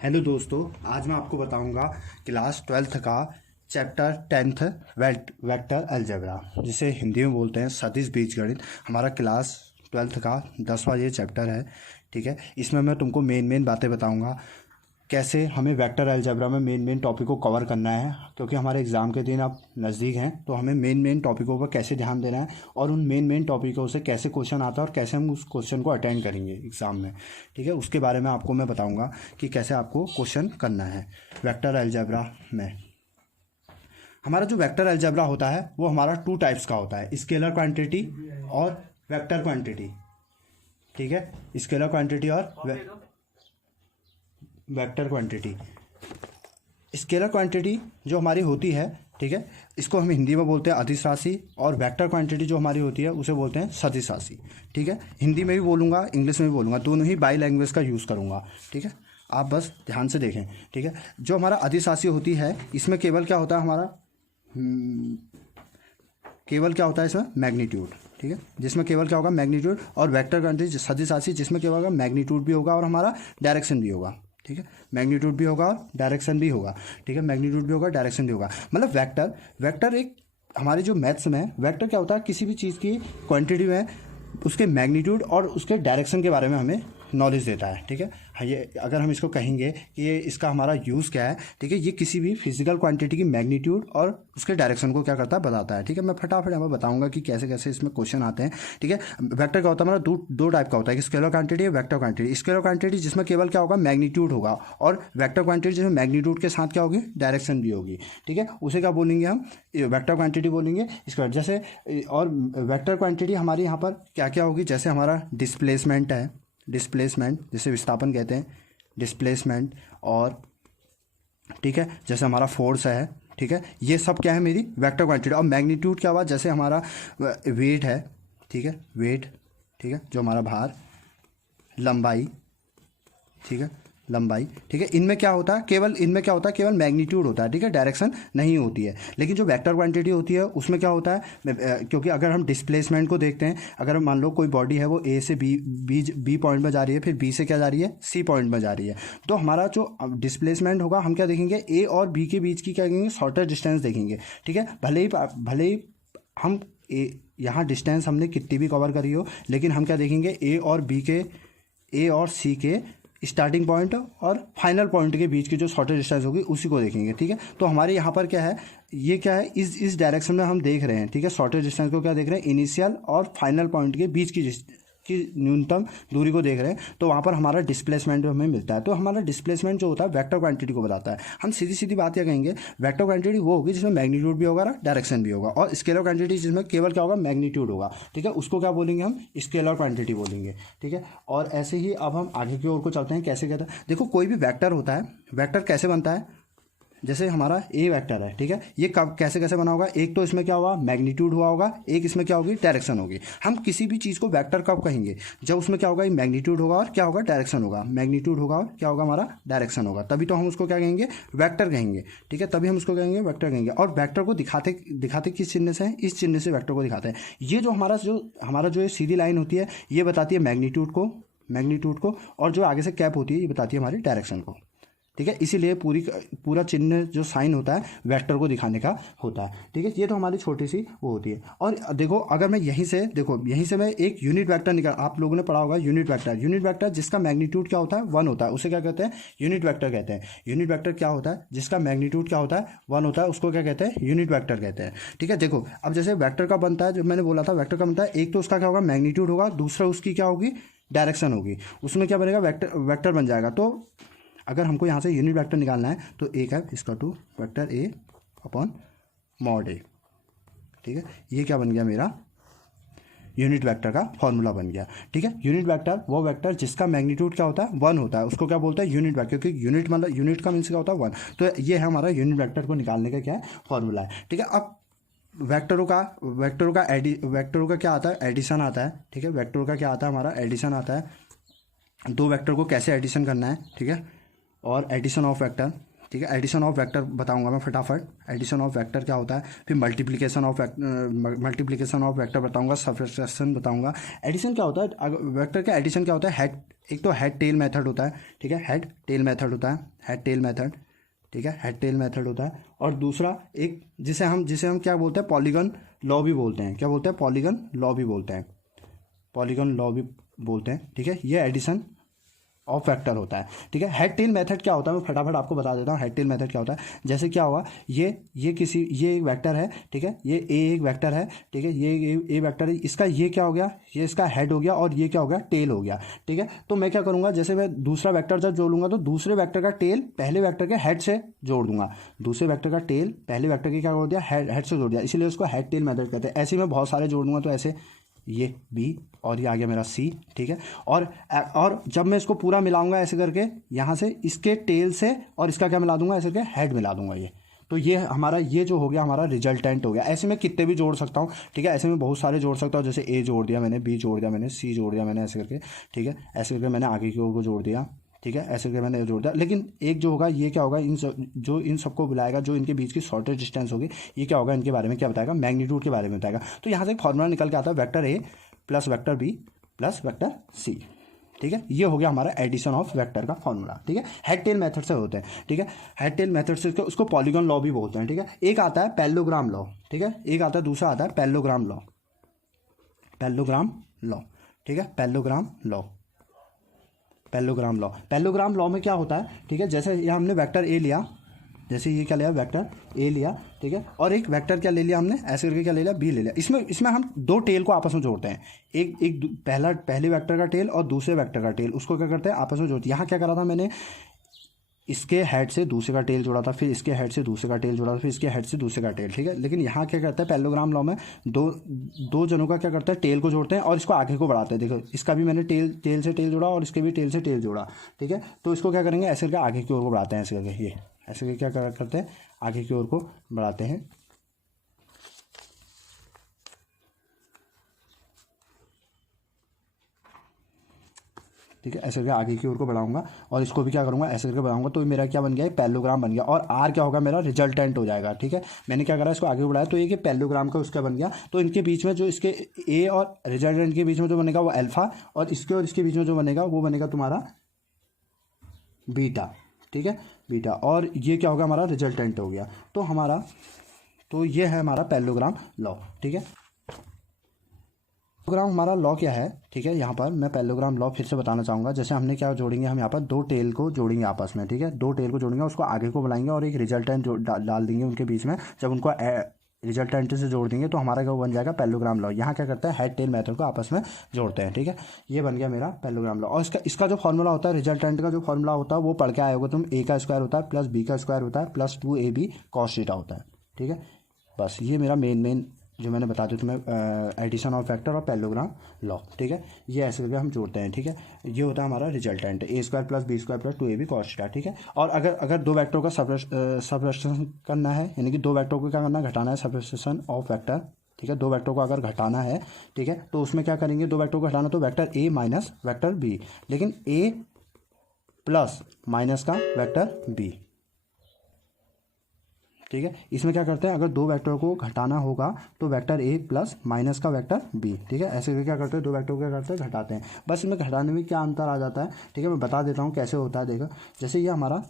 Hello दोस्तों, आज मैं आपको बताऊंगा क्लास 12th का चैप्टर 10th वेक्टर अलजेब्रा, जिसे हिंदी में बोलते हैं सदिश बीजगणित। हमारा क्लास 12th का 10वां ये चैप्टर है। ठीक है, इसमें मैं तुमको मेन बातें बताऊंगा कैसे हमें वेक्टर अलजेब्रा में मेन टॉपिक को कवर करना है, क्योंकि हमारे एग्ज़ाम के दिन अब नज़दीक हैं। तो हमें मेन टॉपिकों पर कैसे ध्यान देना है और उन मेन टॉपिकों से कैसे क्वेश्चन आता है और कैसे हम उस क्वेश्चन को अटेंड करेंगे एग्ज़ाम में। ठीक है, उसके बारे में आपको मैं बताऊंगा कि कैसे आपको क्वेश्चन करना है वेक्टर अलजेब्रा में। हमारा जो वेक्टर अलजेब्रा होता है वो हमारा 2 टाइप्स का होता है, स्केलर क्वांटिटी और वेक्टर क्वांटिटी। ठीक है, स्केलर क्वांटिटी और वेक्टर क्वांटिटी। स्केलर क्वांटिटी जो हमारी होती है, ठीक है, इसको हम हिंदी में बोलते हैं अदिश राशि, और वेक्टर क्वांटिटी जो हमारी होती है उसे बोलते हैं सदिश राशि। ठीक है, हिंदी में भी बोलूँगा, इंग्लिश में भी बोलूँगा, दोनों ही बाई लैंग्वेज का यूज़ करूँगा। ठीक है, आप बस ध्यान से देखें। ठीक है, जो हमारा अदिश राशि होती है इसमें केवल क्या होता है हमारा केवल क्या होता है इसमें मैग्नीट्यूड। ठीक है, जिसमें केवल क्या होगा मैग्नीट्यूड, और वेक्टर क्वांटिटी सदिश राशि जिसमें क्या होगा मैग्नीट्यूड भी होगा और हमारा डायरेक्शन भी होगा। ठीक है, मैग्नीट्यूड भी होगा और डायरेक्शन भी होगा। ठीक है, मैग्नीट्यूड भी होगा, डायरेक्शन भी होगा। मतलब वेक्टर एक हमारे जो मैथ्स में वेक्टर क्या होता है, किसी भी चीज़ की क्वांटिटी में उसके मैग्नीट्यूड और उसके डायरेक्शन के बारे में हमें नॉलेज देता है। ठीक है, ये अगर हम इसको कहेंगे कि ये इसका हमारा यूज़ क्या है, ठीक है, ये किसी भी फिजिकल क्वांटिटी की मैग्नीट्यूड और उसके डायरेक्शन को क्या करता है बताता है। ठीक है, मैं फटाफट यहाँ पर बताऊंगा कि कैसे कैसे इसमें क्वेश्चन आते हैं। ठीक है, वेक्टर क्या होता है हमारा दो टाइप का होता है, स्केलर क्वांटिटी और वेक्टर क्वांटिटी। स्केलर क्वांटिटी जिसमें केवल क्या होगा मैग्नीट्यूड होगा, और वेक्टर क्वांटिटी जिसमें मैग्नीट्यूड के साथ क्या होगी डायरेक्शन भी होगी। ठीक है, उसे क्या बोलेंगे हम वेक्टर क्वांटिटी बोलेंगे। इसका जैसे और वेक्टर क्वांटिटी हमारी यहाँ पर क्या क्या होगी, जैसे हमारा डिस्प्लेसमेंट है, डिस्प्लेसमेंट जिसे विस्थापन कहते हैं, डिस्प्लेसमेंट, और ठीक है जैसे हमारा फोर्स है। ठीक है, ये सब क्या है मेरी वेक्टर क्वांटिटी। और मैग्नीट्यूड क्या हुआ, जैसे हमारा वेट है, ठीक है, वेट, ठीक है, जो हमारा भार, लंबाई, ठीक है, लंबाई, ठीक है, इनमें क्या होता है केवल मैग्नीट्यूड होता है। ठीक है, डायरेक्शन नहीं होती है। लेकिन जो वेक्टर क्वांटिटी होती है उसमें क्या होता है, क्योंकि अगर हम डिस्प्लेसमेंट को देखते हैं, अगर मान लो कोई बॉडी है वो ए से बी पॉइंट में जा रही है, फिर बी से क्या जा रही है सी पॉइंट में जा रही है, तो हमारा जो डिस्प्लेसमेंट होगा हम क्या देखेंगे ए और बी के बीच की क्या देखेंगे शॉर्टर डिस्टेंस देखेंगे। ठीक है, भले ही हम यहाँ डिस्टेंस हमने कितनी भी कवर करी हो, लेकिन हम क्या देखेंगे ए और सी के स्टार्टिंग पॉइंट और फाइनल पॉइंट के बीच की जो शॉर्टेज डिस्टेंस होगी उसी को देखेंगे। ठीक है, तो हमारे यहाँ पर क्या है, ये क्या है, इस डायरेक्शन में हम देख रहे हैं। ठीक है, शॉर्टेज डिस्टेंस को क्या देख रहे हैं, इनिशियल और फाइनल पॉइंट के बीच की न्यूनतम दूरी को देख रहे हैं, तो वहाँ पर हमारा डिस्प्लेसमेंट हमें मिलता है। तो हमारा डिस्प्लेसमेंट जो होता है वेक्टर क्वांटिटी को बताता है। हम सीधी सीधी बात क्या कहेंगे, वेक्टर क्वांटिटी वो होगी जिसमें मैग्नीट्यूड भी होगा, डायरेक्शन भी होगा, और स्केलर क्वांटिटी जिसमें केवल क्या होगा मैग्नीट्यूड होगा। ठीक है, उसको क्या बोलेंगे हम स्केलर क्वांटिटी बोलेंगे। ठीक है, और ऐसे ही अब हम आगे की ओर को चलते हैं। कैसे कहते हैं, देखो कोई भी वेक्टर होता है, वेक्टर कैसे बनता है, जैसे हमारा ए वेक्टर है, ठीक है, ये कब कैसे कैसे बना होगा, एक तो इसमें क्या होगा मैग्नीट्यूड हुआ होगा, एक इसमें क्या होगी डायरेक्शन होगी। हम किसी भी चीज़ को वेक्टर कब कहेंगे, जब उसमें क्या होगा मैग्नीट्यूड होगा और क्या होगा डायरेक्शन होगा, मैग्नीट्यूड होगा और क्या होगा हमारा डायरेक्शन होगा, तभी तो हम उसको क्या कहेंगे वेक्टर कहेंगे। ठीक है, तभी हम उसको कहेंगे वेक्टर कहेंगे। और वेक्टर को दिखाते किस चिन्ह से हैं, इस चिन्ह से वेक्टर को दिखाते हैं। ये जो हमारा जो ये सीधी लाइन होती है ये बताती है मैग्नीट्यूड को, और जो आगे से कैप होती है ये बताती है हमारी डायरेक्शन को। ठीक है, इसीलिए पूरा चिन्ह जो साइन होता है वेक्टर को दिखाने का होता है। ठीक है, ये तो हमारी छोटी सी वो होती है। और देखो अगर मैं यहीं से मैं एक यूनिट वेक्टर निकाल, आप लोगों ने पढ़ा होगा यूनिट वेक्टर जिसका मैग्नीट्यूड क्या होता है 1 होता है, उसे क्या कहते हैं यूनिट वेक्टर कहते हैं। यूनिट वेक्टर क्या होता है, जिसका मैग्नीट्यूड क्या होता है 1 होता है, उसको क्या कहते हैं यूनिट वेक्टर कहते हैं। ठीक है, देखो अब जैसे वेक्टर का बनता है, जो मैंने बोला था वेक्टर का बनता है, एक तो उसका क्या होगा मैग्नीट्यूड होगा, दूसरा उसकी क्या होगी डायरेक्शन होगी, उसमें क्या बनेगा वेक्टर बन जाएगा। तो अगर हमको यहाँ से यूनिट वेक्टर निकालना है तो एक है इसका two vector A upon mod A. ठीक है, ये क्या बन गया मेरा यूनिट वेक्टर का फॉर्मूला बन गया। ठीक है, यूनिट वेक्टर वो वेक्टर जिसका मैग्नीट्यूड क्या होता है 1 होता है, उसको क्या बोलते हैं यूनिट वेक्टर, क्योंकि यूनिट मतलब यूनिट का मीन्स क्या होता है 1। तो ये है हमारा यूनिट वेक्टर को निकालने का क्या है फॉर्मूला है। ठीक है, अब वेक्टरों का क्या आता है एडिशन आता है। ठीक है, वेक्टरों का क्या आता है हमारा एडिशन आता है, दो वेक्टर को कैसे एडिशन करना है। ठीक है, और एडिशन ऑफ वेक्टर ठीक है। एडिशन ऑफ वेक्टर बताऊंगा मैं फटाफट, एडिशन ऑफ वेक्टर क्या होता है, फिर मल्टीप्लिकेशन ऑफ वेक्टर बताऊंगा, सब्ट्रैक्शन बताऊंगा। एडिशन क्या होता है, वेक्टर का एडिशन क्या होता है, हेड, एक तो हेड टेल मेथड होता है, ठीक है, हेड टेल मेथड होता है, हेड टेल मेथड, ठीक है, हेड टेल मेथड होता है। और दूसरा एक जिसे हम क्या बोलते हैं, पॉलीगन लॉ भी बोलते हैं, क्या बोलते हैं, पॉलीगन लॉ भी बोलते हैं, पॉलीगन लॉ भी बोलते हैं, ठीक है। ये एडिशन ऑफ वेक्टर होता है, ठीक है। हेड टेल मेथड क्या होता है, मैं फटाफट आपको बता देता हूँ हेड टेल मेथड क्या होता है। जैसे क्या होगा, ये एक वेक्टर है, ठीक है, ये ए एक वेक्टर है, ठीक है, ये ए वेक्टर है, इसका ये क्या हो गया, ये इसका हेड हो गया और ये क्या हो गया, टेल हो गया, ठीक है। तो मैं क्या करूँगा, जैसे मैं दूसरा वेक्टर जब जोड़ूंगा तो दूसरे वेक्टर का टेल पहले वेक्टर के हेड से जोड़ दूंगा, दूसरे वेक्टर का टेल पहले वेक्टर के क्या जोड़ दिया, हेड से जोड़ दिया, इसीलिए उसको हेड टेल मेथड कहते हैं। ऐसे मैं बहुत सारे जोड़ दूंगा, तो ऐसे ये बी और ये आ गया मेरा सी, ठीक है। और जब मैं इसको पूरा मिलाऊंगा ऐसे करके, यहाँ से इसके टेल से और इसका क्या मिला दूंगा, ऐसे करके हेड मिला दूंगा ये, तो ये हमारा ये जो हो गया हमारा रिजल्टेंट हो गया। ऐसे मैं कितने भी जोड़ सकता हूँ, ठीक है, ऐसे में बहुत सारे जोड़ सकता हूँ, जैसे ए जोड़ दिया मैंने, बी जोड़ दिया मैंने, सी जोड़ दिया मैंने, ऐसे करके, ठीक है, ऐसे करके मैंने आगे की ओर को जोड़ दिया, ठीक है, ऐसे करके मैंने जोड़ दिया। लेकिन एक जो होगा ये क्या होगा, इन सबको बुलाएगा, जो इनके बीच की शॉर्टेस्ट डिस्टेंस होगी, ये क्या होगा, इनके बारे में क्या बताएगा, मैग्नीट्यूड के बारे में बताएगा। तो यहाँ से एक फॉर्मूला निकल के आता है, vector A plus vector B plus vector C, ठीक है। ये हो गया हमारा एडिशन ऑफ वेक्टर का फॉर्मूला, ठीक है। हेड टेल मेथड से होते हैं, ठीक है, हेड टेल मेथड से उसको पॉलीगन लॉ भी बोलते हैं, ठीक है। एक आता है पैरेललोग्राम लॉ, ठीक है, एक आता है, दूसरा आता है पैरेललोग्राम लॉ, पैरेललोग्राम लॉ, ठीक है, parallelogram law, parallelogram law. Parallelogram law में क्या होता है, ठीक है, जैसे ये हमने वेक्टर ए लिया, जैसे ये क्या लिया, वेक्टर ए लिया, ठीक है, और एक वेक्टर क्या ले लिया हमने, ऐसे करके क्या ले लिया, बी ले लिया। इसमें हम दो टेल को आपस में जोड़ते हैं, एक पहले वेक्टर का टेल और दूसरे वेक्टर का टेल, उसको क्या करते हैं, आपस में जोड़ते हैं। यहाँ क्या करा था मैंने, इसके हेड से दूसरे का टेल जोड़ा था, फिर इसके हेड से दूसरे का टेल जोड़ा था, फिर इसके हेड से दूसरे का टेल, ठीक है। लेकिन यहाँ क्या करता है, पैरेललोग्राम लॉ में दो जनों का क्या करता है, टेल को जोड़ते हैं और इसको आगे को बढ़ाते हैं। देखो इसका भी मैंने टेल से टेल जोड़ा और इसके भी टेल से टेल जोड़ा, ठीक है। तो इसको क्या करेंगे, ऐसे करके आगे की ओर को बढ़ाते हैं, ऐसे करके, ये ऐसे करके क्या करते हैं, आगे की ओर को बढ़ाते हैं, ठीक है, ऐसे करके आगे की ओर को बढ़ाऊंगा और इसको भी क्या करूंगा, ऐसे करके बढ़ाऊंगा, तो मेरा क्या बन गया, पैरेललोग्राम बन गया। और आर क्या होगा, मेरा रिजल्टेंट हो जाएगा, ठीक है। मैंने क्या करा, इसको आगे बढ़ाया, तो ये पैरेललोग्राम का उसका बन गया। तो इनके बीच में जो इसके ए और रिजल्टेंट के बीच में जो बनेगा वो अल्फा, और इसके बीच में जो बनेगा वो बनेगा तुम्हारा बीटा, ठीक है, बीटा। और ये क्या होगा, हमारा रिजल्टेंट हो गया। तो ये है हमारा पैरेललोग्राम लॉ, ठीक है। पैरेललोग्राम हमारा लॉ क्या है, ठीक है। यहाँ पर मैं पैरेललोग्राम लॉ फिर से बताना चाहूँगा। जैसे हमने क्या जोड़ेंगे, हम यहाँ पर दो टेल को जोड़ेंगे आपस में, ठीक है, दो टेल को जोड़ेंगे, उसको आगे को बुलाएंगे और एक रिजल्टेंट डाल देंगे उनके बीच में। जब उनको रिजल्टेंट से जोड़ देंगे तो हमारा क्या बन जाएगा, पैरेललोग्राम लॉ। यहाँ क्या करता है, हेड टेल मेथड को आपस में जोड़ते हैं, ठीक है। ये बन गया मेरा पैरेललोग्राम लॉ। और इसका जो फॉर्मूला होता है, रिजल्टेंट का जो फॉर्मूला होता है वो पढ़ के आए होगे तुम, ए का स्क्वायर होता है प्लस बी का स्क्वायर होता है प्लस 2ab cos थीटा होता है, ठीक है। बस ये मेरा मेन जो मैंने बता दिया तुम्हें, एडिशन ऑफ वेक्टर और पैरेललोग्राम लॉ, ठीक है। ये ऐसे करके हम जोड़ते हैं, ठीक है। ये होता है हमारा resultant, A square plus B square plus 2ab cos theta, ठीक है। और अगर दो वेक्टरों का सबट्रैक्शन करना है, यानी कि दो वेक्टरों को क्या करना है, घटाना है, सबट्रैक्शन ऑफ वेक्टर, ठीक है। दो वेक्टर को अगर घटाना है, ठीक है, तो उसमें क्या करेंगे, दो वेक्टर को घटाना तो vector A minus vector B, लेकिन ए प्लस माइनस का वेक्टर बी, ठीक है। इसमें क्या करते हैं, अगर दो वेक्टर को घटाना होगा तो वेक्टर ए प्लस माइनस का वेक्टर बी, ठीक है। ऐसे करके क्या करते हैं, दो वेक्टर को क्या करते हैं, घटाते हैं। बस इसमें घटाने में क्या अंतर आ जाता है, ठीक है, मैं बता देता हूँ कैसे होता है। देखो जैसे ये हमारा,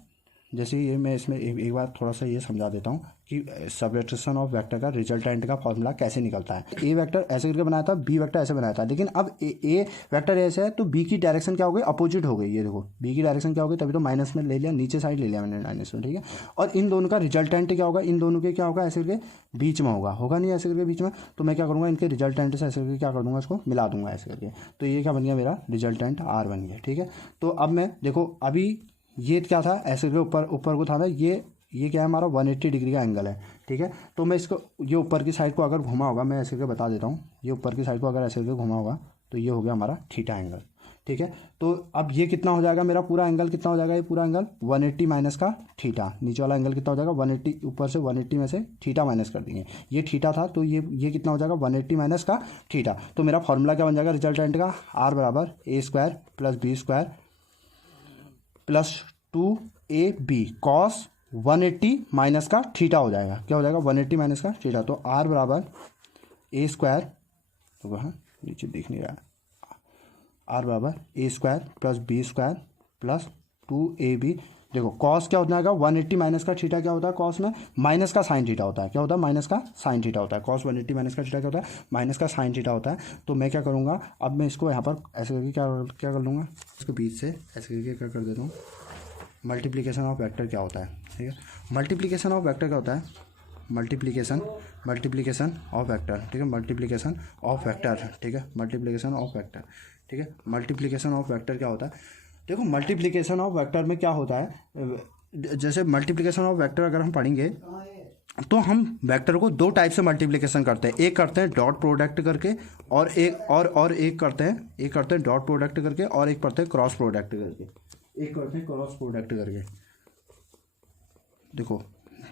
जैसे ये मैं इसमें एक बार थोड़ा सा ये समझा देता हूँ कि सबट्रैक्शन ऑफ वेक्टर का रिजल्टेंट का फॉर्मूला कैसे निकलता है। ए वेक्टर ऐसे करके बनाया था, बी वेक्टर ऐसे बनाया था, लेकिन अब ए वेक्टर ऐसे है तो बी की डायरेक्शन क्या हो गई, अपोजिट हो गई। ये देखो बी की डायरेक्शन क्या हो गई, तभी तो माइनस में ले लिया, नीचे साइड ले लिया मैंने माइनस में, ठीक है। और इन दोनों का रिजल्टेंट क्या होगा, इन दोनों के क्या होगा, ऐसे करके बीच में होगा नहीं, ऐसे करके बीच में। तो मैं क्या करूँगा, इनके रिजल्टेंट से ऐसे करके क्या कर दूँगा, इसको मिला दूंगा ऐसे करके। तो ये क्या बन गया, मेरा रिजल्टेंट आर बन गया, ठीक है। तो अब मैं देखो, अभी ये क्या था, ऐसे करके ऊपर को था ना, ये क्या है, हमारा 180 डिग्री का एंगल है, ठीक है। तो मैं इसको, ये ऊपर की साइड को अगर घुमा होगा, मैं ऐसे करके बता देता हूँ, ये ऊपर की साइड को अगर ऐसे करके घुमा होगा तो ये हो गया हमारा थीटा एंगल, ठीक है। तो अब ये कितना हो जाएगा, मेरा पूरा एंगल कितना हो जाएगा, ये पूरा एंगल 180 माइनस का थीटा, नीचे वाला एंगल कितना हो जाएगा 180, ऊपर से 180 में से थीटा माइनस कर देंगे। ये थीटा था तो ये कितना हो जाएगा 180 माइनस का थीटा। तो मेरा फॉर्मूला क्या बन जाएगा रिजल्टेंट का, आर बराबर A square plus B square plus 2ab cos 180 minus का थीटा हो जाएगा। क्या हो जाएगा? 180 माइनस का थीटा। तो आर बराबर ए स्क्वायर, तो वहाँ नीचे दिख नहीं रहा है, आर बराबर A square plus B square plus 2ab। देखो कॉस क्या होता है? 180 माइनस का थीटा क्या होता है? कॉस में माइनस का साइन थीटा होता है। क्या होता है? माइनस का साइन थीटा होता है। कॉस 180 माइनस का थीटा क्या होता है? माइनस का साइन थीटा होता है। तो मैं क्या करूँगा, अब मैं इसको यहाँ पर ऐसे करके क्या कर लूँगा, इसको बीच से ऐसे करके क्या कर देता हूँ, मल्टीप्लिकेशन ऑफ वेक्टर क्या होता है, ठीक है। मल्टीप्लिकेशन ऑफ वेक्टर क्या होता है? मल्टीप्लिकेशन ऑफ वेक्टर, ठीक है, मल्टीप्लिकेशन ऑफ वेक्टर, ठीक है, मल्टीप्लिकेशन ऑफ वेक्टर, ठीक है। मल्टीप्लिकेशन ऑफ वेक्टर क्या होता है? देखो मल्टीप्लिकेशन ऑफ वेक्टर में क्या होता है, जैसे मल्टीप्लिकेशन ऑफ वेक्टर अगर हम पढ़ेंगे तो हम वेक्टर को दो टाइप से मल्टीप्लिकेशन करते हैं। एक करते हैं डॉट प्रोडक्ट करके, और एक करते हैं डॉट प्रोडक्ट करके, और एक करते हैं क्रॉस प्रोडक्ट करके। देखो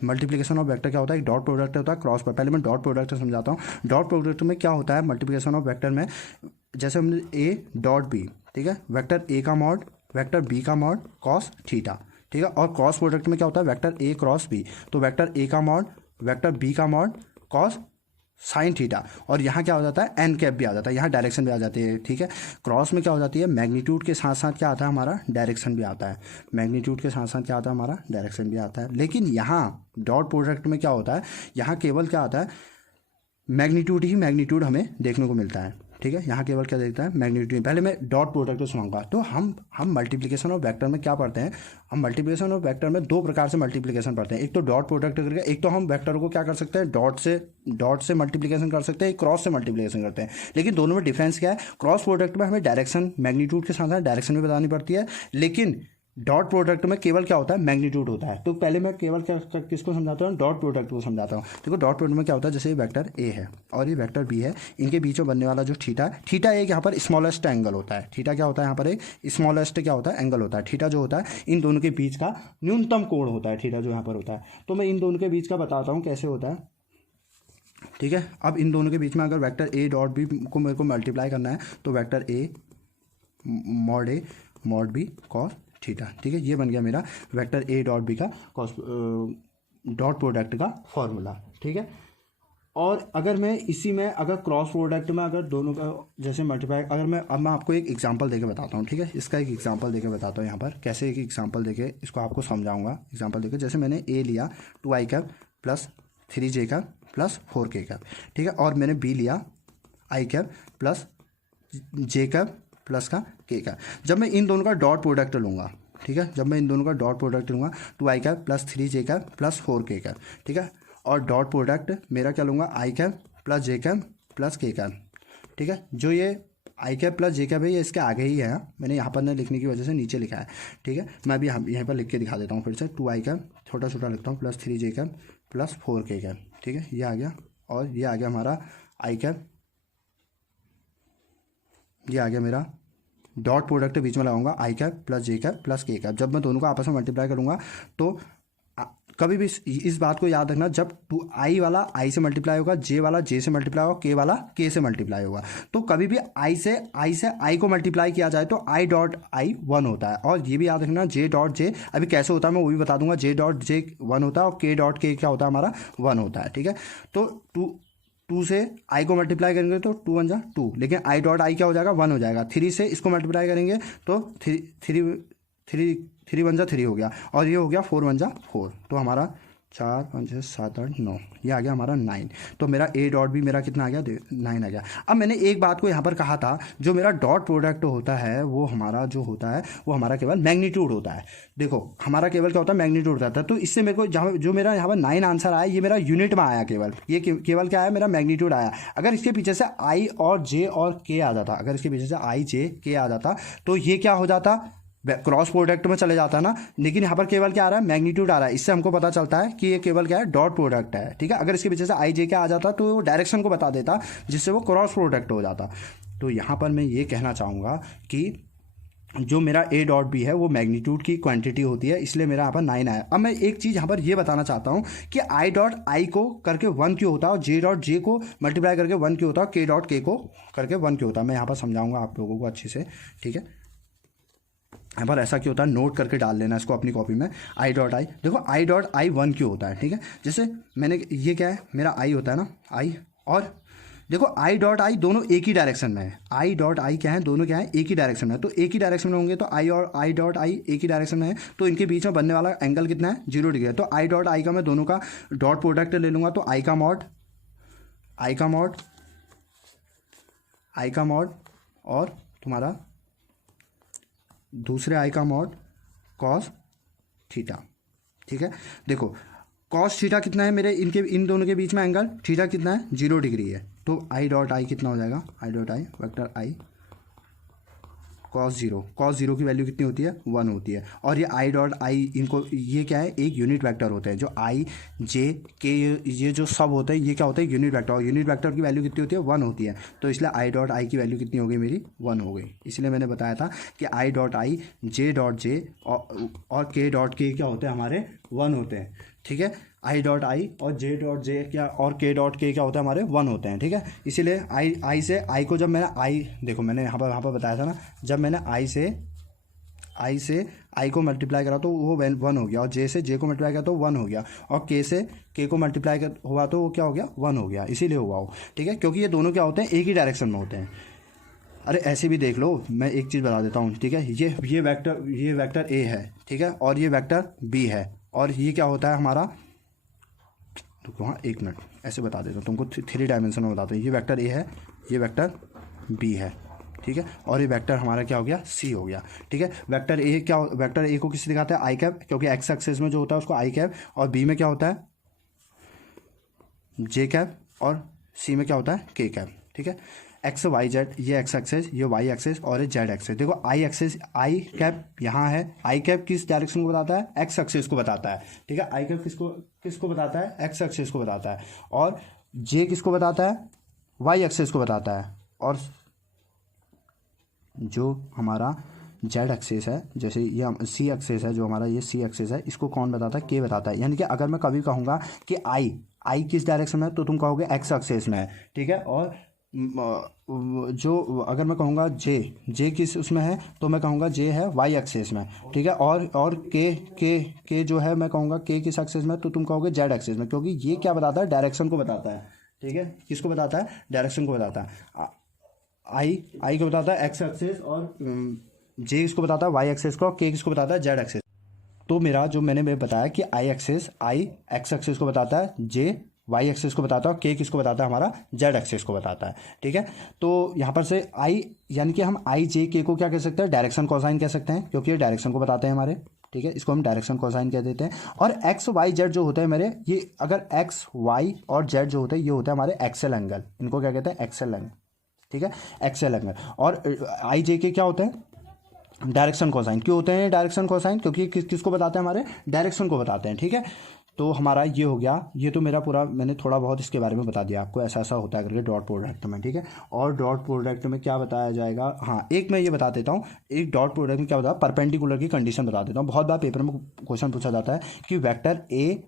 मल्टीप्लिकेशन ऑफ वेक्टर क्या होता है? एक डॉट प्रोडक्ट होता है, क्रॉस। पहले मैं डॉट प्रोडक्ट समझाता हूँ। डॉट प्रोडक्ट में क्या होता है मल्टीप्लिकेशन ऑफ वेक्टर में, जैसे हमने ए डॉट बी, ठीक है, वेक्टर ए का मॉड वेक्टर बी का मॉड कॉस थीटा, ठीक है। और क्रॉस प्रोडक्ट में क्या होता है? वेक्टर ए क्रॉस बी, तो वेक्टर ए का मॉड वेक्टर बी का मॉड कॉस साइन थीटा। और यहाँ क्या हो जाता है? एन कैप भी आ जाता है, यहाँ डायरेक्शन भी आ जाती है, ठीक है। क्रॉस में क्या हो जाती है? मैग्नीट्यूड के साथ साथ क्या आता है हमारा? डायरेक्शन भी आता है। मैग्नीट्यूड के साथ साथ क्या आता है हमारा? डायरेक्शन भी आता है। लेकिन यहाँ डॉट प्रोडक्ट में क्या होता है? यहाँ केवल क्या आता है? मैग्नीट्यूड हमें देखने को मिलता है, ठीक है। यहाँ केवल क्या देखता है? मैग्नीट्यूड। पहले मैं डॉट प्रोडक्ट सुनाऊंगा। तो हम मल्टीप्लिकेशन ऑफ वेक्टर में क्या पढ़ते हैं? हम मल्टीप्लिकेशन ऑफ वेक्टर में दो प्रकार से मल्टीप्लिकेशन पढ़ते हैं। एक तो डॉट प्रोडक्ट करके, एक तो हम वेक्टर को क्या कर सकते हैं? डॉट से मल्टीप्लिकेशन कर सकते हैं, एक क्रॉस से मल्टीप्लिकेशन करते हैं। लेकिन दोनों में डिफरेंस क्या है? क्रॉस प्रोडक्ट में हमें डायरेक्शन मैग्नीट्यूड के साथ साथ डायरेक्शन भी बतानी पड़ती है, लेकिन डॉट प्रोडक्ट में केवल क्या होता है? मैग्नीट्यूड होता है। तो पहले मैं केवल किसको समझाता हूँ? डॉट प्रोडक्ट को समझाता हूँ। देखो डॉट प्रोडक्ट में क्या होता है, जैसे ये वेक्टर ए है और ये वेक्टर बी है, इनके बीच में बनने वाला जो थीटा एक यहाँ पर स्मॉलेस्ट एंगल होता है। थीटा क्या होता है? यहाँ पर एक स्मॉलेस्ट क्या होता है? एंगल होता है। थीटा जो होता है इन दोनों के बीच का न्यूनतम कोण होता है, थीटा जो यहाँ पर होता है। तो मैं इन दोनों के बीच का बताता हूँ कैसे होता है, ठीक है। अब इन दोनों के बीच में अगर वेक्टर ए डॉट बी को मेरे को मल्टीप्लाई करना है, तो vector A mod B cos theta, ठीक है। ये बन गया मेरा वेक्टर ए डॉट बी का डॉट प्रोडक्ट का फॉर्मूला, ठीक है। और अगर मैं इसी में अगर क्रॉस प्रोडक्ट में अगर दोनों का जैसे मल्टीप्लाई, अगर मैं आपको एक एग्जांपल देके बताता हूँ, ठीक है। इसका एक एग्जांपल देके बताता हूँ यहाँ पर कैसे, एक एग्जांपल देके इसको आपको समझाऊंगा। एग्जांपल देके जैसे मैंने ए लिया 2i cap plus 3j cap plus 4k cap, ठीक है। और मैंने बी लिया i cap plus j cap plus का k का। जब मैं इन दोनों का डॉट प्रोडक्ट लूँगा, ठीक है, जब मैं इन दोनों का डॉट प्रोडक्ट लूँगा 2i cap plus 3j cap plus 4k cap, ठीक है। और डॉट प्रोडक्ट मेरा क्या लूँगा? i cap plus j cap plus k cap, ठीक है। जो ये i cap plus j cap है ये इसके आगे ही है, मैंने यहाँ पर न लिखने की वजह से नीचे लिखा है, ठीक है। मैं अभी यहीं पर लिख के दिखा देता हूँ फिर से। 2i कैप छोटा छोटा लिखता हूँ plus 3j cap plus 4k cap, ठीक है। ये आ गया, और ये आ गया हमारा i कैप, ये आ गया मेरा डॉट प्रोडक्ट के बीच में लगाऊंगा i cap plus j cap plus k cap. जब मैं दोनों को आपस में मल्टीप्लाई करूंगा तो कभी भी इस बात को याद रखना, जब i वाला i से मल्टीप्लाई होगा, j वाला j से मल्टीप्लाई होगा, k वाला k से मल्टीप्लाई होगा। तो कभी भी i से i को मल्टीप्लाई किया जाए तो i डॉट i 1 होता है। और ये भी याद रखना j डॉट j अभी कैसे होता है मैं वो भी बता दूंगा। j डॉट j 1 होता है और k डॉट k क्या होता है हमारा? 1 होता है, ठीक है। तो 2 से i को मल्टीप्लाई करेंगे तो 2 1 जा 2, लेकिन i डॉट i क्या हो जाएगा? 1 हो जाएगा। 3 से इसको मल्टीप्लाई करेंगे तो 3 1 जा 3 हो गया, और ये हो गया 4 1 जा 4। तो हमारा 4 5 6 7 8 9, ये आ गया हमारा 9। तो मेरा a डॉट भी मेरा कितना आ गया? 9 आ गया। अब मैंने एक बात को यहाँ पर कहा था, जो मेरा डॉट प्रोडक्ट होता है वो हमारा जो होता है वो हमारा केवल मैग्नीट्यूड होता है। देखो हमारा केवल क्या होता है? मैग्नीट्यूड होता है। तो इससे मेरे को जहाँ जो मेरा यहाँ पर 9 आंसर आया ये मेरा यूनिट में आया, केवल ये केवल क्या आया? मेरा मैग्नीट्यूड आया। अगर इसके पीछे से i और j और k आ जाता, अगर इसके पीछे से i j k आ जाता तो ये क्या हो जाता? क्रॉस प्रोडक्ट में चले जाता ना। लेकिन यहाँ पर केवल क्या आ रहा है? मैग्नीट्यूड आ रहा है। इससे हमको पता चलता है कि ये केवल क्या है? डॉट प्रोडक्ट है, ठीक है। अगर इसके पीछे से i j क्या आ जाता तो वो डायरेक्शन को बता देता, जिससे वो क्रॉस प्रोडक्ट हो जाता। तो यहाँ पर मैं ये कहना चाहूँगा कि जो मेरा a डॉट बी है वो मैग्नीट्यूड की क्वांटिटी होती है, इसलिए मेरा यहाँ पर 9 आया। अब मैं एक चीज़ यहाँ पर ये बताना चाहता हूँ कि i डॉट i को करके 1 क्यों होता है, और j डॉट j को मल्टीप्लाई करके 1 क्यों होता है, k डॉट k को करके 1 क्यों होता है। मैं यहाँ पर समझाऊंगा आप लोगों को अच्छे से, ठीक है। यहाँ पर ऐसा क्यों होता है, नोट करके डाल लेना इसको अपनी कॉपी में। आई डॉट आई, देखो आई डॉट आई 1 क्यों होता है, ठीक है। जैसे मैंने ये क्या है, मेरा आई होता है ना, आई, और देखो आई डॉट आई दोनों एक ही डायरेक्शन में है। आई डॉट आई क्या है, दोनों क्या है, एक ही डायरेक्शन में है। तो एक ही डायरेक्शन में होंगे तो आई और आई डॉट आई एक ही डायरेक्शन में है, तो इनके बीच में बनने वाला एंगल कितना है, 0 डिग्री है। तो आई डॉट आई का मैं दोनों का डॉट प्रोडक्ट ले लूँगा, तो आई का मॉड, आई का मॉड, आई का मॉड और तुम्हारा दूसरे आई का मॉड कॉस थीटा, ठीक है। देखो कॉस थीटा कितना है मेरे, इनके इन दोनों के बीच में एंगल थीटा कितना है, 0 डिग्री है। तो आई डॉट आई कितना हो जाएगा, I dot I vector I cos zero की वैल्यू कितनी होती है, 1 होती है। और ये आई डॉट आई, इनको ये क्या है, एक यूनिट वेक्टर होते हैं। जो आई जे के ये जो सब होते हैं ये क्या होता है, यूनिट वेक्टर। और यूनिट वेक्टर की वैल्यू कितनी होती है, 1 होती है। तो इसलिए आई डॉट आई की वैल्यू कितनी हो गई मेरी, 1 हो गई। इसलिए मैंने बताया था कि I dot I J dot J और के डॉट के क्या होते हैं, हमारे 1 होते हैं, ठीक है। आई डॉट आई और जे डॉट जे क्या और के डॉट के क्या होता है, हमारे 1 होते हैं, ठीक है। इसीलिए आई से आई को जब मैंने आई, देखो मैंने यहाँ पर बताया था ना, जब मैंने आई से आई को मल्टीप्लाई करा तो वो 1 हो गया, और जे से जे को मल्टीप्लाई करा तो 1 हो गया, और के से के को मल्टीप्लाई हुआ तो वो क्या हो गया, 1 हो गया। इसीलिए हुआ वो, ठीक है, क्योंकि ये दोनों क्या होते हैं, एक ही डायरेक्शन में होते हैं। अरे ऐसे भी देख लो, मैं एक चीज़ बता देता हूँ, ठीक है। ये वेक्टर ए है, ठीक है, और ये वेक्टर बी है, और ये क्या होता है हमारा, तो हाँ 1 मिनट ऐसे बता देता हूँ तुमको, 3 डायमेंशन में बताता हूँ। ये वेक्टर ए है, ये वेक्टर बी है, ठीक है, और ये वेक्टर हमारा क्या हो गया, सी हो गया, ठीक है। वेक्टर ए को किससे दिखाता है, आई कैप, क्योंकि एक्स एक्सिस में जो होता है उसको आई कैप, और बी में क्या होता है, जे कैप, और सी में क्या होता है, के कैप, ठीक है। एक्स वाई जेड, ये एक्स एक्सेस, ये वाई एक्सेस, और ये जेड एक्सेस। देखो आई एक्सेस, आई कैप यहाँ है, आई कैप किस डायरेक्शन को बताता है, एक्स एक्सेस को बताता है, ठीक है। आई कैप किसको बताता है, एक्स एक्सेस को बताता है, और जे किसको बताता है, वाई एक्सेस को बताता है, और जो हमारा जेड एक्सेस है, जैसे ये सी एक्सेस है, जो हमारा ये सी एक्सेस है, इसको कौन बताता है, के बताता है। यानी कि अगर मैं कभी कहूँगा कि आई किस डायरेक्शन में है, तो तुम कहोगे एक्स एक्सेस में है, ठीक है। और जो अगर मैं कहूँगा जे किस उसमें है, तो मैं कहूँगा जे है वाई एक्सेस में, ठीक है। और के जो है, मैं कहूँगा के किस एक्सेस में, तो तुम कहोगे जेड एक्सेस में, क्योंकि ये क्या बताता है, डायरेक्शन को बताता है, ठीक है। किसको बताता है, डायरेक्शन को बताता है। आई को बताता है एक्स एक्सेस, और जे किसको बताता है, वाई एक्सेस को, और के किसको बताता है, जेड एक्सेस। तो मेरा जो मैंने बताया कि आई एक्स एक्सेस को बताता है, जे वाई एक्सेस को बताता है, और के किसको बताता है, हमारा जेड एक्सेस को बताता है, ठीक है। तो यहाँ पर से आई, यानी कि हम आई जे के को क्या कह सकते हैं, डायरेक्शन कोसाइन कह सकते हैं, क्योंकि ये डायरेक्शन को बताते हैं हमारे, ठीक है। इसको हम डायरेक्शन कोसाइन कह देते हैं। और एक्स वाई जेड जो होते हैं मेरे, ये अगर एक्स वाई और जेड जो होते हैं, ये होते हैं हमारे एक्सेल एंगल, इनको क्या कहते हैं, एक्सेल एंगल, ठीक है, एक्सेल एंगल। और आई जे के क्या होते हैं, डायरेक्शन कोसाइन। क्यों होते हैं डायरेक्शन कोसाइन, क्योंकि किसको बताते हैं, हमारे डायरेक्शन को बताते हैं, ठीक है। तो हमारा ये हो गया, ये तो मेरा पूरा मैंने थोड़ा बहुत इसके बारे में बता दिया आपको, ऐसा ऐसा होता है करके डॉट प्रोडक्ट में, ठीक है। और डॉट प्रोडक्ट में क्या बताया जाएगा, हाँ एक मैं ये बता देता हूँ, एक डॉट प्रोडक्ट में क्या बताया, परपेंडिकुलर की कंडीशन बता देता हूँ। बहुत बार पेपर में क्वेश्चन पूछा जाता है कि वेक्टर ए,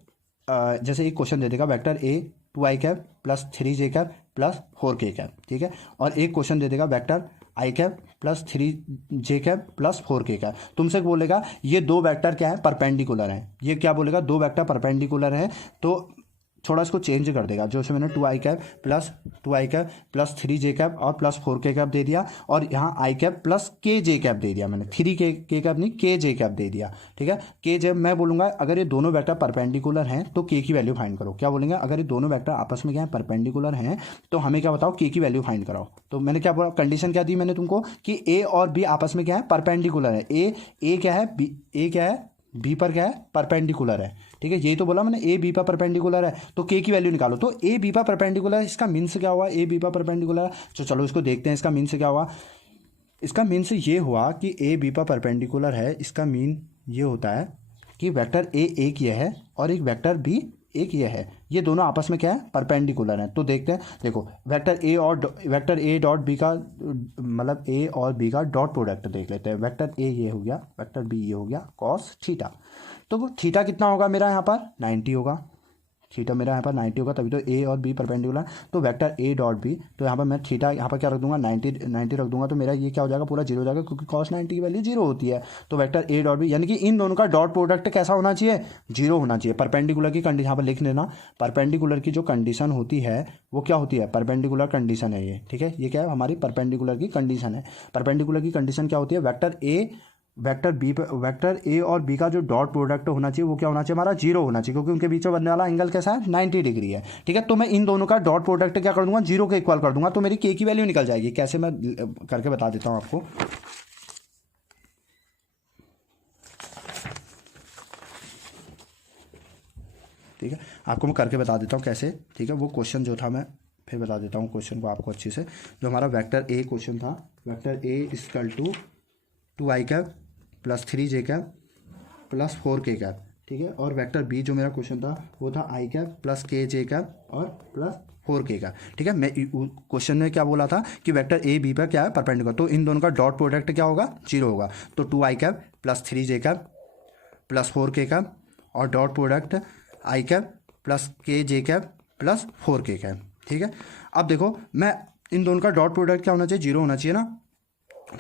जैसे एक क्वेश्चन दे देगा, vector A 2i cap plus 3j cap plus 4k cap, ठीक है। और एक क्वेश्चन दे देगा vector I cap plus 3j cap plus 4k cap. तुमसे बोलेगा ये दो वेक्टर क्या है, परपेंडिकुलर हैं। ये क्या बोलेगा, दो वेक्टर परपेंडिकुलर है, तो थोड़ा इसको चेंज कर देगा। जो से मैंने 2i cap plus 3j cap और प्लस 4k कैप दे दिया, और यहाँ i cap plus kj cap दे दिया मैंने, 3k कैप नहीं kj कैप दे दिया, ठीक है। k जब मैं बोलूँगा अगर ये दोनों वेक्टर परपेंडिकुलर हैं तो k की वैल्यू फाइंड करो। क्या बोलेंगे, अगर ये दोनों वेक्टर आपस में क्या है, परपेंडिकुलर हैं, तो हमें क्या बताओ, k की वैल्यू फाइंड कराओ। तो मैंने क्या बोला, कंडीशन क्या दी मैंने तुमको कि a और b आपस में क्या है, परपेंडिकुलर है। a क्या है, a क्या है, b पर क्या है, परपेंडिकुलर है, ठीक है। यही तो बोला मैंने, ए बी पर परपेंडिकुलर है, तो के की वैल्यू निकालो। तो ए बी पर परपेंडिकुलर है, इसका मीन्स क्या हुआ, ए बी पर परपेंडिकुलर है। तो चलो इसको देखते हैं, इसका मीन्स क्या हुआ। इसका मीन्स ये हुआ कि ए बी पर परपेंडिकुलर है, इसका मीन ये होता है कि वेक्टर ए एक ये है और एक वेक्टर बी एक ये है, ये दोनों आपस में क्या है, परपेंडिकुलर हैं। तो देखते हैं, देखो वेक्टर ए डॉट बी का मतलब ए और बी का डॉट प्रोडक्ट देख लेते हैं। वेक्टर ए ये हो गया, वेक्टर बी ये हो गया, कॉस थीटा। तो वो थीटा कितना होगा मेरा यहाँ पर 90 होगा, थीटा मेरा यहाँ पर 90 होगा, तभी तो ए और बी परपेंडिकुलर, तो वेक्टर ए डॉट बी, तो यहाँ पर मैं थीटा यहाँ पर क्या रख दूंगा 90 रख दूंगा, तो मेरा ये क्या हो जाएगा पूरा जीरो हो जाएगा, क्योंकि cos 90 की वैल्यू जीरो होती है। तो वेक्टर ए डॉट बी यानी कि इन दोनों का डॉट प्रोडक्ट कैसा होना चाहिए, जीरो होना चाहिए। परपेंडिकुलर की कंडीशन यहाँ पर लिख लेना, परपेंडिकुलर की जो कंडीशन होती है वो क्या होती है, परपेंडिकुलर कंडीशन है ये, ठीक है। ये क्या है, हमारी परपेंडिकुलर की कंडीशन है। परपेंडिकुलर की कंडीशन क्या होती है, वेक्टर ए और बी का जो डॉट प्रोडक्ट होना चाहिए वो क्या होना चाहिए, हमारा जीरो होना चाहिए, क्योंकि उनके बीच में बनने वाला एंगल कैसा है, 90 डिग्री है, ठीक है। तो मैं इन दोनों का डॉट प्रोडक्ट क्या कर दूंगा, जीरो के इक्वल कर दूंगा, तो मेरी के की वैल्यू निकल जाएगी। कैसे, मैं करके बता देता हूँ आपको। ठीक है, आपको मैं करके बता देता हूँ कैसे, ठीक है। वो क्वेश्चन जो था मैं फिर बता देता हूँ क्वेश्चन को आपको अच्छे से। जो हमारा वेक्टर ए क्वेश्चन था, vector A equal to 2i cap plus 3j cap plus 4k cap, ठीक है। और वेक्टर बी जो मेरा क्वेश्चन था वो था i cap plus kj cap और प्लस 4k का, ठीक है। मैं क्वेश्चन में क्या बोला था कि वेक्टर ए बी पर क्या है, परपेंडिकुलर, तो इन दोनों का डॉट प्रोडक्ट क्या होगा, जीरो होगा। तो 2i cap plus 3j cap plus 4k cap और dot product i cap plus kj cap plus 4k cap, ठीक है। अब देखो, मैं इन दोनों का डॉट प्रोडक्ट क्या होना चाहिए, जीरो होना चाहिए ना,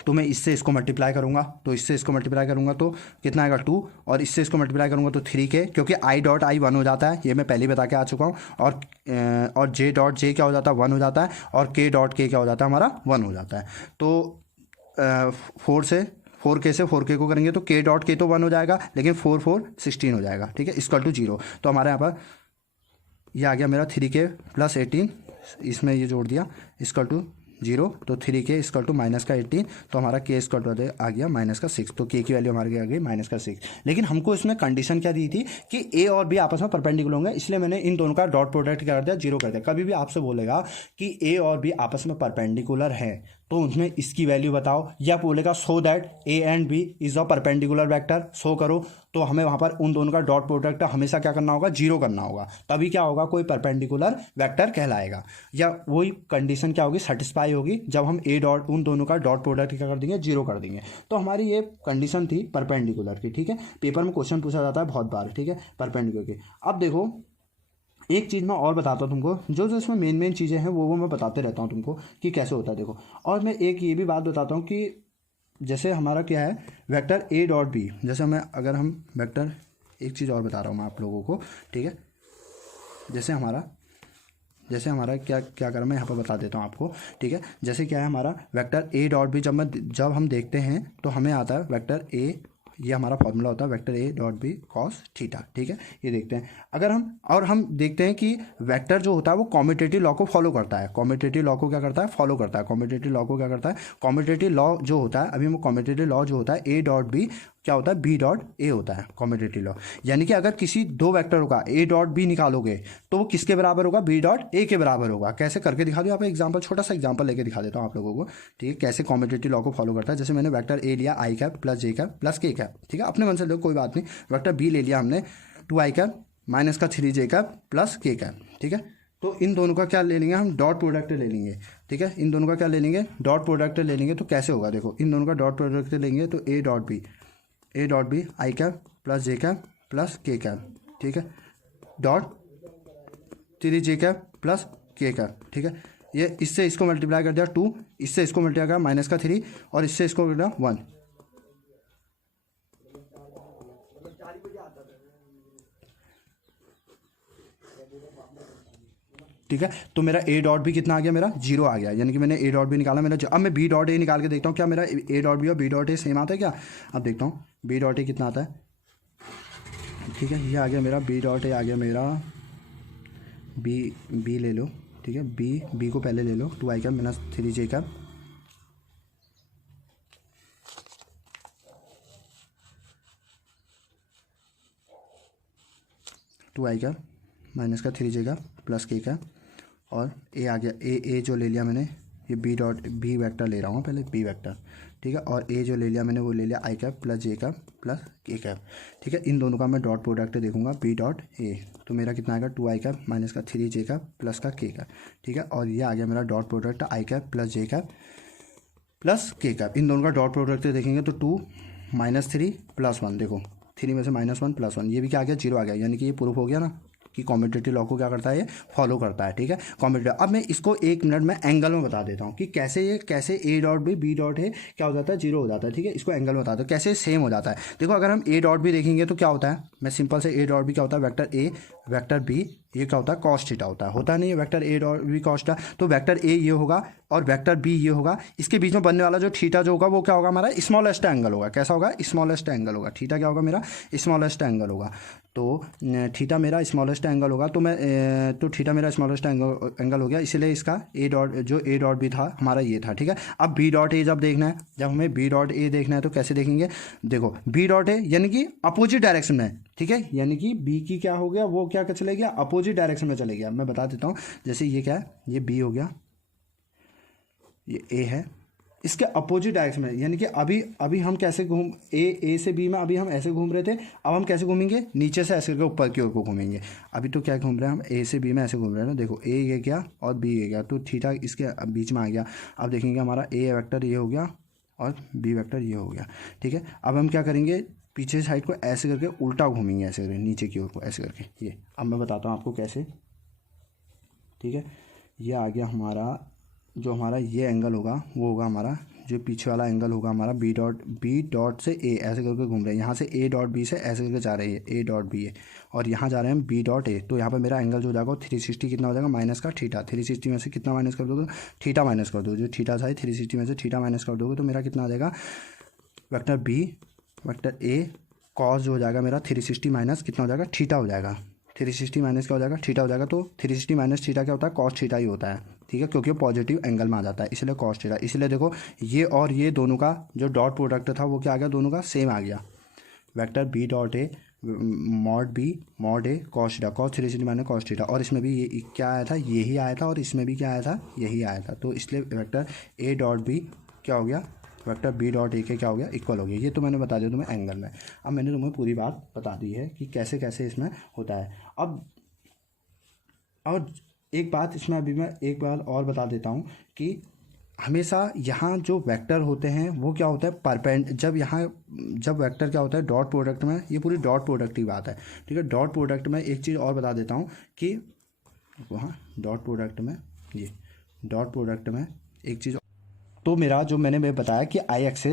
तो मैं इससे इसको मल्टीप्लाई करूंगा, तो इससे इसको मल्टीप्लाई करूंगा तो कितना आएगा 2, और इससे इसको मल्टीप्लाई करूंगा तो 3k, क्योंकि i डॉट i 1 हो जाता है, ये मैं पहले ही बता के आ चुका हूँ। और j डॉट j क्या हो जाता है, 1 हो जाता है, और k डॉट k क्या हो जाता है, हमारा 1 हो जाता है। तो 4k से 4k को करेंगे तो k डॉट k तो 1 हो जाएगा, लेकिन 4 4 16 हो जाएगा, ठीक है, इक्वल टू 0। तो हमारे यहाँ पर ये आ गया मेरा 3k प्लस 18, इसमें ये जोड़ दिया, इक्वल टू 0, तो 3k इक्वल टू माइनस का 18, तो हमारा k इक्वल टू आ गया माइनस का 6, तो k की वैल्यू हमारे आ गई माइनस का 6। लेकिन हमको इसमें कंडीशन क्या दी थी कि a और b आपस में परपेंडिकुलर होंगे, इसलिए मैंने इन दोनों का डॉट प्रोडक्ट क्या कर दिया, जीरो कर दिया। कभी भी आपसे बोलेगा कि a और b आपस में परपेंडिकुलर है तो उसमें इसकी वैल्यू बताओ, या बोलेगा so that a and b is a perpendicular vector, show करो, तो हमें वहाँ पर उन दोनों का डॉट प्रोडक्ट हमेशा क्या करना होगा, जीरो करना होगा, तभी क्या होगा, कोई परपेंडिकुलर वेक्टर कहलाएगा। या वही कंडीशन क्या होगी, सेटिस्फाई होगी जब हम ए डॉट उन दोनों का डॉट प्रोडक्ट क्या कर देंगे, जीरो कर देंगे। तो हमारी ये कंडीशन थी परपेंडिकुलर की, ठीक है। पेपर में क्वेश्चन पूछा जाता है बहुत बार, ठीक है, परपेंडिकुलर की। अब देखो, एक चीज़ मैं और बताता हूँ तुमको, जो जो इसमें मेन चीज़ें हैं वो मैं बताते रहता हूँ तुमको कि कैसे होता है, देखो। और मैं एक ये भी बात बताता हूँ कि जैसे हमारा क्या है, वेक्टर ए डॉट बी, जैसे अगर हम वेक्टर, एक चीज़ और बता रहा हूँ मैं आप लोगों को, ठीक है। जैसे हमारा क्या क्या करें, मैं यहाँ पर बता देता हूँ आपको, ठीक है। जैसे क्या है हमारा वेक्टर ए डॉट बी, जब हम देखते हैं तो हमें आता है वेक्टर ए, ये हमारा फॉर्मूला होता है vector A dot B cos theta, ठीक है। ये देखते हैं, अगर हम देखते हैं कि वेक्टर जो होता है वो कॉम्यूटेटिव लॉ को फॉलो करता है, कॉम्यूटेटिव लॉ को क्या करता है, फॉलो करता है, कॉम्यूटेटिव लॉ को क्या करता है, कॉम्यूटेटिव लॉ जो होता है, अभी हम कॉम्यूटेटिव लॉ जो होता है ए डॉट बी क्या होता है, बी डॉट ए होता है, कॉम्यूटेटिव लॉ। यानी कि अगर किसी दो वेक्टरों का ए डॉट बी निकालोगे तो वो किसके बराबर होगा, बी डॉट ए के बराबर होगा। कैसे करके दिखा दो, यहाँ पे एग्जांपल, छोटा सा एग्जांपल लेके दिखा देता हूँ आप लोगों को, ठीक है, कैसे कॉम्यूटेटिव लॉ को फॉलो करता है। जैसे मैंने वेक्टर ए लिया आई cap plus J cap plus K cap, ठीक है, अपने मन से लो कोई बात नहीं। वेक्टर बी ले लिया हमने 2i कैप माइनस का 3j cap plus K cap, ठीक है। तो इन दोनों का क्या ले लेंगे हम, डॉट प्रोडक्ट ले लेंगे, ठीक है। इन दोनों का क्या ले लेंगे, डॉट प्रोडक्ट ले लेंगे। तो कैसे होगा, देखो, इन दोनों का डॉट प्रोडक्ट लेंगे तो A dot B I cap plus J cap plus K cap, ठीक है, dot 3j cap plus K cap, ठीक है। ये इससे इसको मल्टीप्लाई कर दिया 2, इससे इसको मल्टीप्लाई कर माइनस का 3, और इससे इसको कर दिया 1, ठीक है। तो मेरा ए डॉट भी कितना आ गया, मेरा जीरो आ गया, यानी कि मैंने ए डॉट भी निकाला मेरा। अब मैं बी डॉट ए निकाल के देखता हूँ क्या मेरा ए डॉट बी और बी डॉट ए सेम आता है क्या। अब देखता हूँ बी डॉट ए कितना आता है, ठीक है, ये आ गया मेरा बी डॉट ए आ गया मेरा, बी ले लो, ठीक है, बी को पहले ले लो, 2i cap minus 3j cap, two I cap minus का 3j cap plus K cap, और ए आ गया, ए जो ले लिया मैंने, ये बी वेक्टर ले रहा हूँ पहले, बी वेक्टर, ठीक है। और ए जो ले लिया मैंने वो ले लिया आई cap plus J cap plus K cap, ठीक है। इन दोनों का मैं डॉट प्रोडक्ट देखूंगा बी डॉट ए, तो मेरा कितना आएगा 2i कैप माइनस का 3j कैप प्लस का के कैप, ठीक है। और ये आ गया मेरा dot product I cap plus J cap plus K cap. इन दोनों का डॉट प्रोडक्ट देखेंगे तो 2 माइनस 3 प्लस 1, देखो 3 में से -1 +1, ये भी क्या आ गया, जीरो आ गया, यानी कि ये प्रूफ हो गया ना कि कॉम्यूटेटिव लॉ को क्या करता है, ये फॉलो करता है। ठीक है, कॉम्यूटेटिव। अब मैं इसको 1 मिनट में एंगल में बता देता हूँ कि कैसे ए डॉट बी डॉट है क्या हो जाता है, 0 हो जाता है। ठीक है, इसको एंगल में बता दो कैसे सेम हो जाता है। देखो अगर हम ए डॉट बी देखेंगे तो क्या होता है, मैं सिंपल से ए डॉट बी क्या होता है, वेक्टर ए वेक्टर बी ये क्या होता है, कॉस थीटा होता नहीं है, vector A dot B cos theta. तो वेक्टर ए ये होगा और वेक्टर बी ये होगा, इसके बीच में बनने वाला जो थीटा जो होगा वो क्या होगा, हमारा स्मॉलेस्ट एंगल होगा। कैसा होगा, स्मॉलेस्ट एंगल होगा। थीटा क्या होगा, मेरा स्मॉलेस्ट एंगल होगा। तो थीटा मेरा स्मॉलेस्ट एंगल होगा। तो थीटा मेरा स्मॉलेस्ट एंगल हो गया, इसलिए इसका ए डॉट बी था हमारा ये था। ठीक है, अब बी डॉट ए जब देखना है, जब हमें बी डॉट ए देखना है तो कैसे देखेंगे, देखो बी डॉट ए यानी कि अपोजिट डायरेक्शन में। ठीक है, यानी कि बी की क्या हो गया, वो क्या चले गया, अपोजिट डायरेक्शन में चले गया। मैं बता देता हूँ, जैसे ये क्या है, ये बी हो गया, ये ए है, इसके अपोजिट डायरेक्शन में, यानी कि अभी हम कैसे ए से बी में अभी हम ऐसे घूम रहे थे, अब हम कैसे घूमेंगे, नीचे से ऐसे करके ऊपर की ओर को घूमेंगे। अभी तो क्या घूम रहे हैं हम, ए से बी में ऐसे घूम रहे हैं ना, देखो ए ये गया और बी ये गया, तो थीटा इसके बीच में आ गया। अब देखेंगे हमारा ए वेक्टर ये हो गया और बी वेक्टर ये हो गया। ठीक है, अब हम क्या करेंगे, पीछे साइड को ऐसे करके उल्टा घूमेंगे, ऐसे करके नीचे की ओर को ऐसे करके। ये अब मैं बताता हूँ आपको कैसे। ठीक है, ये आ गया हमारा, जो हमारा ये एंगल होगा वो होगा हमारा, जो पीछे वाला एंगल होगा हमारा बी डॉट से ए ऐसे करके घूम रहे हैं, यहाँ से ए डॉट बी से ऐसे करके जा रही है, ए डॉट बी है, और यहाँ जा रहे हैं बी डॉट ए। तो यहाँ पर मेरा एंगल जो हो जाएगा 360 कितना हो जाएगा, माइनस का थीटा। 360 में से कितना माइनस कर दोगे, थीटा माइनस कर दोगे, जो थीटा था 360 में से थीटा माइनस कर दोगे तो मेरा कितना आ जाएगा, vector B vector A cos जो हो जाएगा मेरा 360 माइनस कितना हो जाएगा, थीटा हो जाएगा। 360 माइनस क्या हो जाएगा, थीटा हो जाएगा। तो 360 माइनस थीटा क्या होता है, कॉस थीटा ही होता है। ठीक है, क्योंकि पॉजिटिव एंगल में आ जाता है, इसलिए कॉस थीटा। इसलिए देखो ये और ये दोनों का जो डॉट प्रोडक्ट था वो क्या आ गया, दोनों का सेम आ गया, vector B dot A mod A cos theta, cos 360 minus cos theta. और इसमें भी ये क्या आया था, यही आया था, और इसमें भी क्या आया था, यही आया था। तो इसलिए वेक्टर ए डॉट बी क्या हो गया, वेक्टर बी डॉट ए के क्या हो गया, इक्वल हो गया। ये तो मैंने बता दिया तुम्हें एंगल में। अब मैंने तुम्हें पूरी बात बता दी है कि कैसे कैसे इसमें होता है। अब और एक बात इसमें अभी मैं एक बार और बता देता हूँ कि हमेशा यहाँ जो वेक्टर होते हैं वो क्या होता है, जब वेक्टर क्या होता है डॉट प्रोडक्ट में, ये पूरी डॉट प्रोडक्ट की बात है। ठीक है, डॉट प्रोडक्ट में एक चीज़ और बता देता हूँ कि वहाँ डॉट प्रोडक्ट में एक चीज़, तो मेरा जो मैंने बताया कि आई एक्स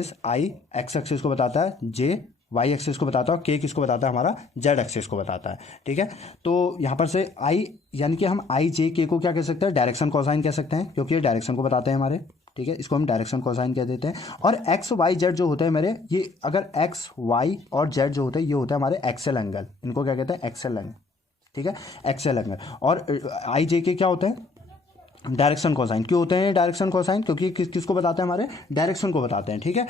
एक्सिस को बताता है, जे वाई एक्सिस को बताता है, के किसको बताता है, हमारा जेड एक्सिस को बताता है। ठीक है, तो यहाँ पर से आई यानी कि हम आई जे के को क्या कह सकते हैं, डायरेक्शन कोसाइन कह सकते हैं, क्योंकि ये डायरेक्शन को बताते हैं हमारे। ठीक है, इसको हम डायरेक्शन कोसाइन कह देते हैं। और एक्स वाई जेड जो होते हैं मेरे, ये अगर एक्स वाई और जेड जो होते हैं ये होता है हमारे एक्सेल एंगल, इनको क्या कहते हैं, एक्सेल एंगल। ठीक है, एक्सेल एंगल। और आई जे के क्या होते हैं, डायरेक्शन कोसाइन। क्यों होते हैं डायरेक्शन कोसाइन, क्योंकि किसको बताते हैं, हमारे डायरेक्शन को बताते हैं। ठीक है,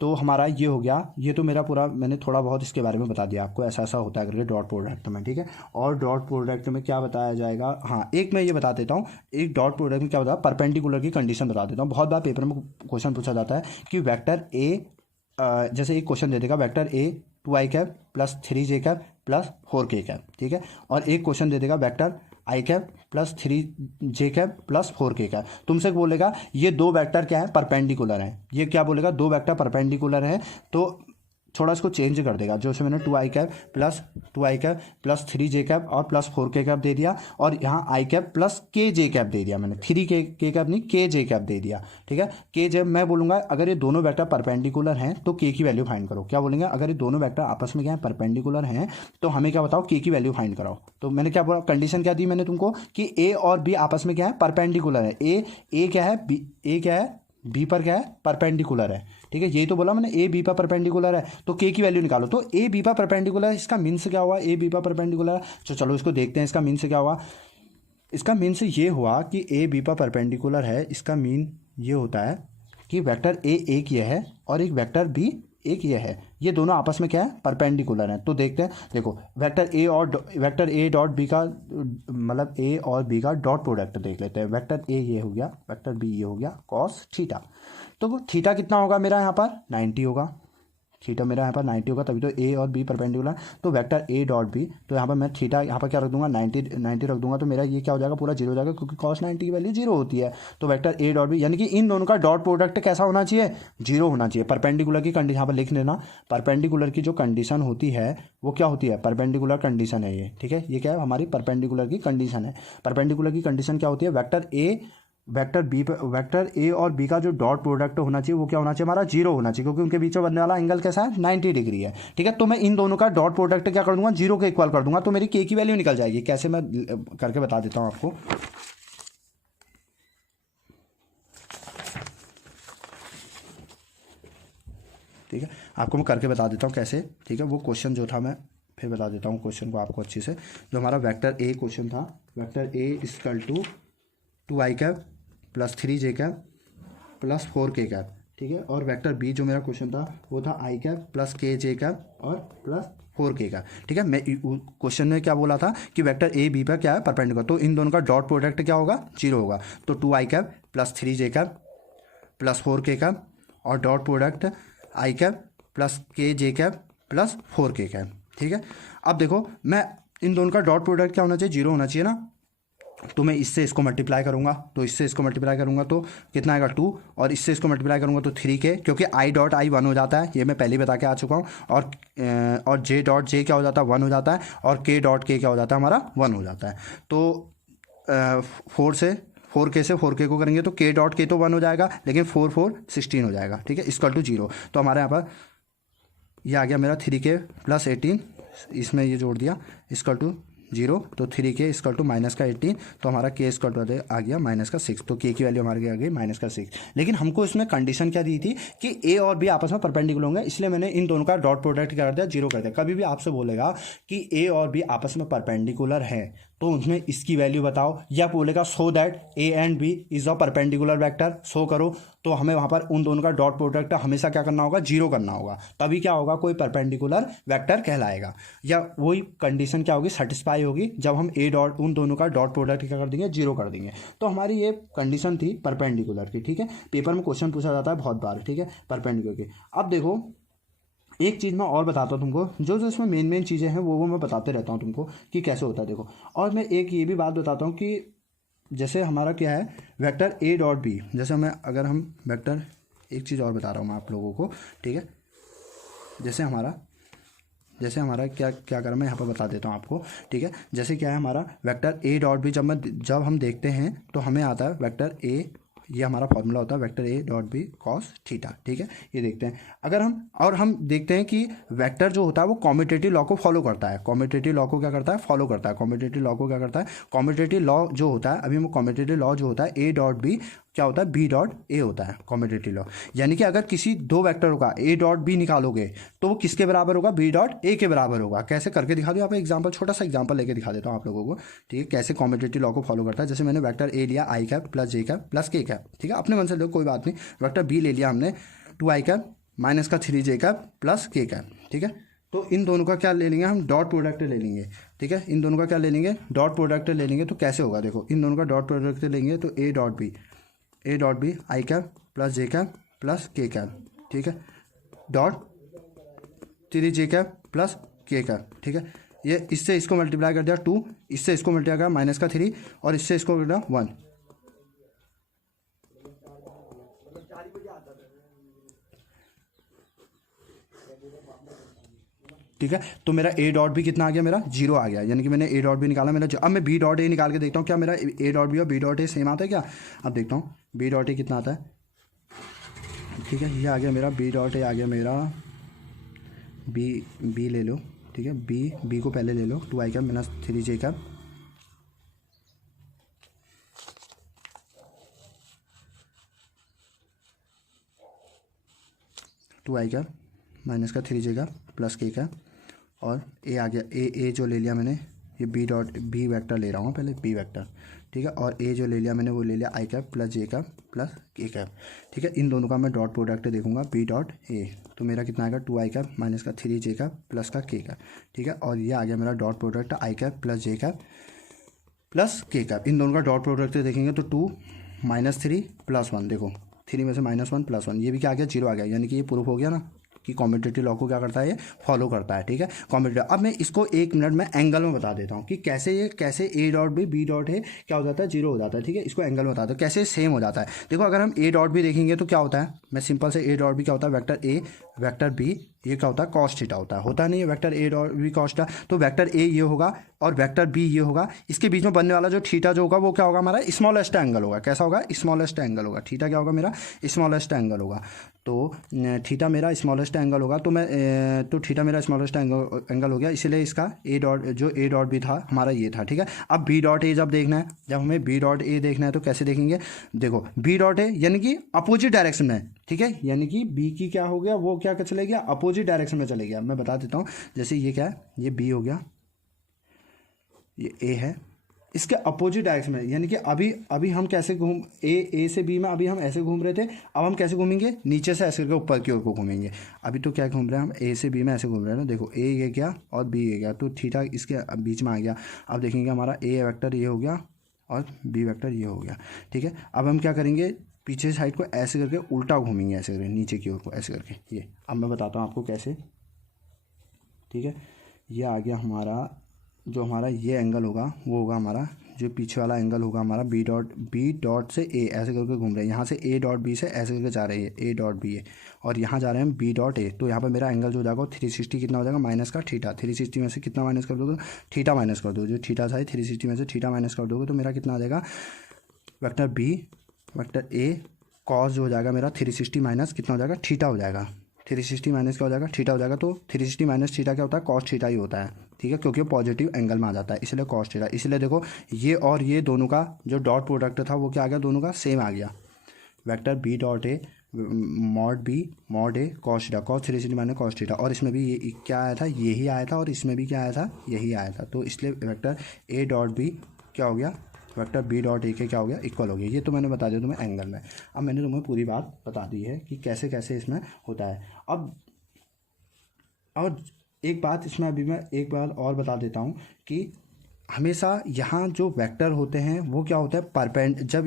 तो हमारा ये हो गया, ये तो मेरा पूरा मैंने थोड़ा बहुत इसके बारे में बता दिया आपको, ऐसा ऐसा होता है करके डॉट प्रोडक्ट में। ठीक है, और डॉट प्रोडक्ट में क्या बताया जाएगा, हाँ एक मैं ये बता देता हूँ, एक डॉट प्रोडक्ट में क्या बताया, परपेंडिकुलर की कंडीशन बता देता हूँ। बहुत बार पेपर में क्वेश्चन पूछा जाता है कि वेक्टर ए, जैसे एक क्वेश्चन दे देगा vector A 2i cap plus 3j cap plus 4k cap. ठीक है, और एक क्वेश्चन दे देगा vector I cap plus 3j cap plus 4k cap. तुमसे बोलेगा ये दो वेक्टर क्या है, परपेंडिकुलर है। ये क्या बोलेगा, दो वेक्टर परपेंडिकुलर है, तो थोड़ा इसको चेंज कर देगा। जो मैंने 2i cap plus 3j cap और प्लस 4k कैप दे दिया, और यहाँ i cap plus kj cap दे दिया मैंने, 3k कैप नहीं kj कैप दे दिया। ठीक है, kj मैं बोलूँगा अगर ये दोनों वेक्टर परपेंडिकुलर हैं तो k की वैल्यू फाइंड करो। क्या बोलेंगे, अगर ये दोनों वेक्टर आपस में क्या है, परपेंडिकुलर हैं, तो हमें क्या बताओ, k की वैल्यू फाइंड कराओ। तो मैंने क्या बोला, कंडीशन क्या दी मैंने तुमको कि a और b आपस में क्या है, परपेंडिकुलर है। a क्या है, a क्या है, बी पर क्या है, परपेंडिकुलर है। ठीक है, यही तो बोला मैंने, ए बी पर परपेंडिकुलर है, तो के की वैल्यू निकालो। तो ए बी पर परपेंडिकुलर है, इसका मीन्स क्या हुआ, ए बी पर परपेंडिकुलर है। तो चलो इसको देखते हैं, इसका मीन्स क्या हुआ। इसका मीन्स ये हुआ कि ए बी पर परपेंडिकुलर है, इसका मीन ये होता है कि वेक्टर ए एक ये है और एक वेक्टर बी एक ये है, ये दोनों आपस में क्या है, परपेंडिकुलर हैं। तो देखते हैं, देखो वेक्टर ए डॉट बी का मतलब ए और बी का डॉट प्रोडक्ट देख लेते हैं। वेक्टर ए ये हो गया, वेक्टर बी ये हो गया, कॉस थीटा। तो वो थीटा कितना होगा मेरा यहाँ पर 90 होगा। थीटा मेरा यहाँ पर 90 होगा, तभी तो ए और बी परपेंडिकुलर, तो वेक्टर ए डॉट बी, तो यहाँ पर मैं थीटा यहाँ पर क्या रख दूंगा 90 रख दूंगा, तो मेरा ये क्या हो जाएगा पूरा जीरो हो जाएगा, क्योंकि cos 90 की वैल्यू जीरो होती है। तो वेक्टर ए डॉट बी यानी कि इन दोनों का डॉट प्रोडक्ट कैसा होना चाहिए, जीरो होना चाहिए। परपेंडिकुलर की कंडीशन यहाँ पर लिख लेना, परपेंडिकुलर की जो कंडीशन होती है वो क्या होती है, परपेंडिकुलर कंडीशन है ये, ठीक है। ये क्या है, हमारी परपेंडिकुलर की कंडीशन है। परपेंडिकुलर की कंडीशन क्या होती है, वेक्टर ए और बी का जो डॉट प्रोडक्ट होना चाहिए वो क्या होना चाहिए, हमारा जीरो होना चाहिए, क्योंकि उनके बीच में बनने वाला एंगल कैसा है, 90 डिग्री है, ठीक है। तो मैं इन दोनों का डॉट प्रोडक्ट क्या कर दूंगा, जीरो के इक्वल कर दूंगा, तो मेरी के की वैल्यू निकल जाएगी। कैसे, मैं करके बता देता हूँ आपको। ठीक है, आपको मैं करके बता देता हूँ कैसे, ठीक है। वो क्वेश्चन जो था, मैं फिर बता देता हूँ क्वेश्चन को आपको अच्छे से। जो हमारा वेक्टर ए क्वेश्चन था, vector A equal to 2i cap plus 3j cap plus 4k cap, ठीक है। और वेक्टर बी जो मेरा क्वेश्चन था वो था i cap plus kj cap और प्लस 4k का, ठीक है। मैं क्वेश्चन में क्या बोला था कि वेक्टर ए बी पर क्या है, परपेंडिकुलर, तो इन दोनों का डॉट प्रोडक्ट क्या होगा, जीरो होगा। तो 2i cap plus 3j cap plus 4k cap और dot product i cap plus kj cap plus 4k cap, ठीक है। अब देखो, मैं इन दोनों का डॉट प्रोडक्ट क्या होना चाहिए, जीरो होना चाहिए ना, तो मैं इससे इसको मल्टीप्लाई करूंगा, तो इससे इसको मल्टीप्लाई करूंगा तो कितना आएगा 2, और इससे इसको मल्टीप्लाई करूंगा तो 3k, क्योंकि i डॉट i 1 हो जाता है, ये मैं पहले ही बता के आ चुका हूँ। और j डॉट j क्या हो जाता है, 1 हो जाता है, और k डॉट k क्या हो जाता है, हमारा 1 हो जाता है। तो 4k से 4k को करेंगे तो k डॉट k तो 1 हो जाएगा, लेकिन 4 4 16 हो जाएगा, ठीक है, इक्वल टू 0। तो हमारे यहाँ पर ये आ गया मेरा 3k प्लस 18, इसमें ये जोड़ दिया, इक्वल टू 0, तो 3k इक्वल टू माइनस का 18, तो हमारा k इक्वल टू आ गया माइनस का 6, तो k की वैल्यू हमारे आ गई माइनस का 6। लेकिन हमको इसमें कंडीशन क्या दी थी कि a और b आपस में परपेंडिकुलर होंगे, इसलिए मैंने इन दोनों का डॉट प्रोडक्ट क्या कर दिया, जीरो कर दिया। कभी भी आपसे बोलेगा कि a और b आपस में परपेंडिकुलर है तो उसमें इसकी वैल्यू बताओ, या बोलेगा so that a and b is a perpendicular vector, show करो, तो हमें वहाँ पर उन दोनों का डॉट प्रोडक्ट हमेशा क्या करना होगा, जीरो करना होगा, तभी क्या होगा, कोई परपेंडिकुलर वेक्टर कहलाएगा। या वही कंडीशन क्या होगी, सेटिस्फाई होगी जब हम ए डॉट उन दोनों का डॉट प्रोडक्ट क्या कर देंगे, जीरो कर देंगे। तो हमारी ये कंडीशन थी परपेंडिकुलर की, ठीक है। पेपर में क्वेश्चन पूछा जाता है बहुत बार, ठीक है, परपेंडिकुलर की। अब देखो, एक चीज़ मैं और बताता हूँ तुमको, जो जो इसमें मेन चीज़ें हैं वो मैं बताते रहता हूँ तुमको कि कैसे होता है, देखो। और मैं एक ये भी बात बताता हूँ कि जैसे हमारा क्या है, वेक्टर ए डॉट बी, जैसे अगर हम वेक्टर, एक चीज़ और बता रहा हूँ मैं आप लोगों को, ठीक है। जैसे हमारा क्या क्या करें, मैं यहाँ पर बता देता हूँ आपको, ठीक है। जैसे क्या है हमारा वेक्टर ए डॉट बी, जब हम देखते हैं तो हमें आता है वेक्टर ए, ये हमारा फॉर्मूला होता है vector A dot B cos theta, ठीक है। ये देखते हैं, अगर हम देखते हैं कि वेक्टर जो होता है वो कॉम्यूटेटिव लॉ को फॉलो करता है, कॉम्यूटेटिव लॉ को क्या करता है, फॉलो करता है, कॉम्यूटेटिव लॉ को क्या करता है, कॉम्यूटेटिव लॉ जो होता है, अभी हम कॉम्यूटेटिव लॉ जो होता है ए डॉट बी क्या होता है, बी डॉट ए होता है, कॉम्यूटेटिव लॉ। यानी कि अगर किसी दो वेक्टरों का ए डॉट बी निकालोगे तो वो किसके बराबर होगा, बी डॉट ए के बराबर होगा। कैसे करके दिखा दूँ, यहाँ पे एग्जांपल, छोटा सा एग्जांपल लेके दिखा देता हूँ आप लोगों को, ठीक है, कैसे कॉम्यूटेटिव लॉ को फॉलो करता है। जैसे मैंने वेक्टर ए लिया आई cap plus J cap plus K cap, ठीक है, अपने मन से लो, कोई बात नहीं। वेक्टर बी ले लिया हमने 2i कैप माइनस का 3j cap plus K cap, ठीक है। तो इन दोनों का क्या ले लेंगे हम, डॉट प्रोडक्ट ले लेंगे, ठीक है। इन दोनों का क्या ले लेंगे, डॉट प्रोडक्ट ले लेंगे। तो कैसे होगा, देखो, इन दोनों का डॉट प्रोडक्ट लेंगे तो A dot B I cap plus J cap plus K cap, ठीक है, dot 3j cap plus K cap, ठीक है। ये इससे इसको मल्टीप्लाई कर दिया 2, इससे इसको मल्टीप्लाई कर माइनस का 3, और इससे इसको कर दिया 1, ठीक है। तो मेरा ए डॉट भी कितना आ गया, मेरा जीरो आ गया, यानी कि मैंने ए डॉट भी निकाला मेरा। अब मैं बी डॉट ए निकाल के देखता हूँ, क्या मेरा ए डॉट बी और बी डॉट ए सेम आता है क्या। अब देखता हूँ बी डॉट ए कितना आता है, ठीक है, ये आ गया मेरा बी डॉट ए, आ गया मेरा बी ले लो, ठीक है, बी को पहले ले लो, 2i cap minus 3j cap two I cap minus का 3j cap plus K cap, और ए आ गया, ए जो ले लिया मैंने, ये बी वेक्टर ले रहा हूँ पहले, बी वेक्टर, ठीक है। और ए जो ले लिया मैंने वो ले लिया आई cap plus J cap plus K cap, ठीक है। इन दोनों का मैं डॉट प्रोडक्ट देखूंगा बी डॉट ए, तो मेरा कितना आएगा 2i कैप माइनस का 3j कैप प्लस का के कैप, ठीक है। और ये आ गया मेरा dot product I cap plus J cap plus K cap. इन दोनों का डॉट प्रोडक्ट देखेंगे तो 2 माइनस 3 प्लस 1, देखो 3 में से -1 +1, ये भी क्या आ गया, जीरो आ गया, यानी कि ये प्रूफ हो गया ना, कि कॉम्यूटेटिव लॉ को क्या करता है, ये फॉलो करता है। ठीक है, कॉम्यूटेटिव। अब मैं इसको 1 मिनट में एंगल में बता देता हूँ कि कैसे ए डॉट भी बी डॉट है क्या हो जाता है, 0 हो जाता है। ठीक है, इसको एंगल में बताता हूँ कैसे सेम हो जाता है। देखो अगर हम ए डॉट भी देखेंगे तो क्या होता है, मैं सिंपल से ए डॉट भी क्या होता है, वेक्टर ए वेक्टर बी ये क्या होता है, कॉस थीटा होता नहीं है vector A dot B cos theta. तो वेक्टर ए ये होगा और वेक्टर बी ये होगा, इसके बीच में बनने वाला जो थीटा जो होगा वो क्या होगा, हमारा स्मॉलेस्ट एंगल होगा। कैसा होगा, स्मॉलेस्ट एंगल होगा। थीटा क्या होगा, मेरा स्मॉलेस्ट एंगल होगा। तो थीटा मेरा स्मॉलेस्ट एंगल होगा। तो थीटा मेरा स्मॉलेस्ट एंगल हो गया, इसीलिए इसका ए डॉट जो ए डॉट भी था हमारा ये था। ठीक है, अब बी डॉट ए जब देखना है, जब हमें बी डॉट ए देखना है तो कैसे देखेंगे, देखो बी डॉट ए यानी कि अपोजिट डायरेक्शन में। ठीक है, यानी कि बी की क्या हो गया, वो क्या चले गया, अपोजिट डायरेक्शन में चले गया। मैं बता देता हूँ, जैसे ये क्या है, ये बी हो गया, ये ए है, इसके अपोजिट डायरेक्शन में। यानी कि अभी हम कैसे घूम ए से बी में अभी हम ऐसे घूम रहे थे, अब हम कैसे घूमेंगे, नीचे से ऐसे करके ऊपर की ओर को घूमेंगे। अभी तो क्या घूम रहे हैं हम, ए से बी में ऐसे घूम रहे हैं ना। देखो ए ये गया और बी ये गया, तो थीटा इसके बीच में आ गया। अब देखेंगे हमारा ए वेक्टर ये हो गया और बी वेक्टर ये हो गया। ठीक है, अब हम क्या करेंगे, पीछे साइड को ऐसे करके उल्टा घूमेंगे, ऐसे करके नीचे की ओर को ऐसे करके। ये अब मैं बताता हूँ आपको कैसे। ठीक है, ये आ गया हमारा, जो हमारा ये एंगल होगा वो होगा हमारा, जो पीछे वाला एंगल होगा हमारा बी डॉट से ए ऐसे करके घूम रहे हैं। यहाँ से ए डॉट बी से ऐसे करके जा रहे हैं, ए डॉट बी है, और यहाँ जा रहे हैं बी डॉट ए। तो यहाँ पर मेरा एंगल जो हो जाएगा 360 कितना हो जाएगा, माइनस का थीटा। 360 में से कितना माइनस कर दोगे, थीटा माइनस कर दोगे। जो थीटा था 360 में से थीटा माइनस कर दोगे तो मेरा कितना आ जाएगा, vector B vector A cos जो हो जाएगा मेरा 360 माइनस कितना हो जाएगा, थीटा हो जाएगा। 360 माइनस क्या हो जाएगा, थीटा हो जाएगा। तो 360 माइनस थीटा क्या होता है, कॉस थीटा ही होता है। ठीक है, क्योंकि पॉजिटिव एंगल में आ जाता है, इसलिए कॉस थीटा। इसलिए देखो ये और ये दोनों का जो डॉट प्रोडक्ट था वो क्या आ गया, दोनों का सेम आ गया। Vector B dot A mod A cos theta, cos 360 minus cos theta. और इसमें भी ये क्या आया था, यही आया था, और इसमें भी क्या आया था, यही आया था। तो इसलिए वेक्टर ए डॉट बी क्या हो गया, वेक्टर बी डॉट ए के क्या हो गया, इक्वल हो गया। ये तो मैंने बता दिया तुम्हें एंगल में। अब मैंने तुम्हें पूरी बात बता दी है कि कैसे कैसे इसमें होता है। अब और एक बात इसमें अभी मैं एक बार और बता देता हूँ कि हमेशा यहाँ जो वेक्टर होते हैं वो क्या होता है, जब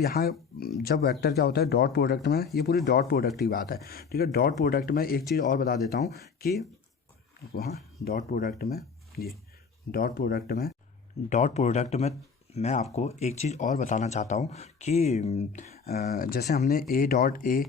वेक्टर क्या होता है डॉट प्रोडक्ट में, ये पूरी डॉट प्रोडक्ट की बात है। ठीक है, डॉट प्रोडक्ट में एक चीज़ और बता देता हूँ कि वहाँ डॉट प्रोडक्ट में मैं आपको एक चीज़ और बताना चाहता हूँ कि जैसे हमने ए डॉट ए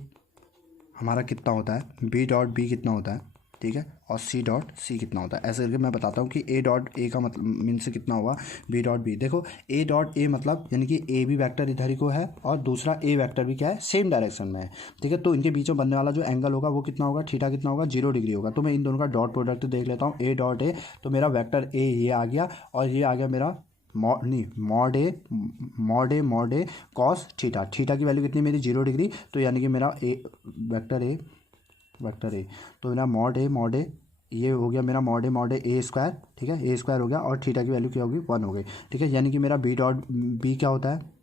हमारा कितना होता है, बी डॉट बी कितना होता है, ठीक है, और सी डॉट सी कितना होता है। ऐसे करके मैं बताता हूँ कि ए डॉट ए का मतलब मीन से कितना होगा, बी डॉट बी। देखो ए डॉट ए मतलब यानी कि ए बी वेक्टर इधर ही को है और दूसरा ए वेक्टर भी क्या है, सेम डायरेक्शन में है। ठीक है, तो इनके बीच में बनने वाला जो एंगल होगा वो कितना होगा, थीटा कितना होगा, 0 डिग्री होगा। तो मैं इन दोनों का डॉट प्रोडक्ट देख लेता हूँ, ए डॉट ए, तो मेरा वेक्टर ए ये आ गया और ये आ गया मेरा mod A cos theta. Theta की वैल्यू कितनी मेरी, 0 डिग्री। तो यानी कि मेरा वेक्टर ए तो मेरा मॉड ए ये हो गया मेरा मॉड ए स्क्वायर। ठीक है, ए स्क्वायर हो गया और थीटा की वैल्यू क्या होगी, 1 हो गई। ठीक है, यानी कि मेरा बी डॉट बी क्या होता है,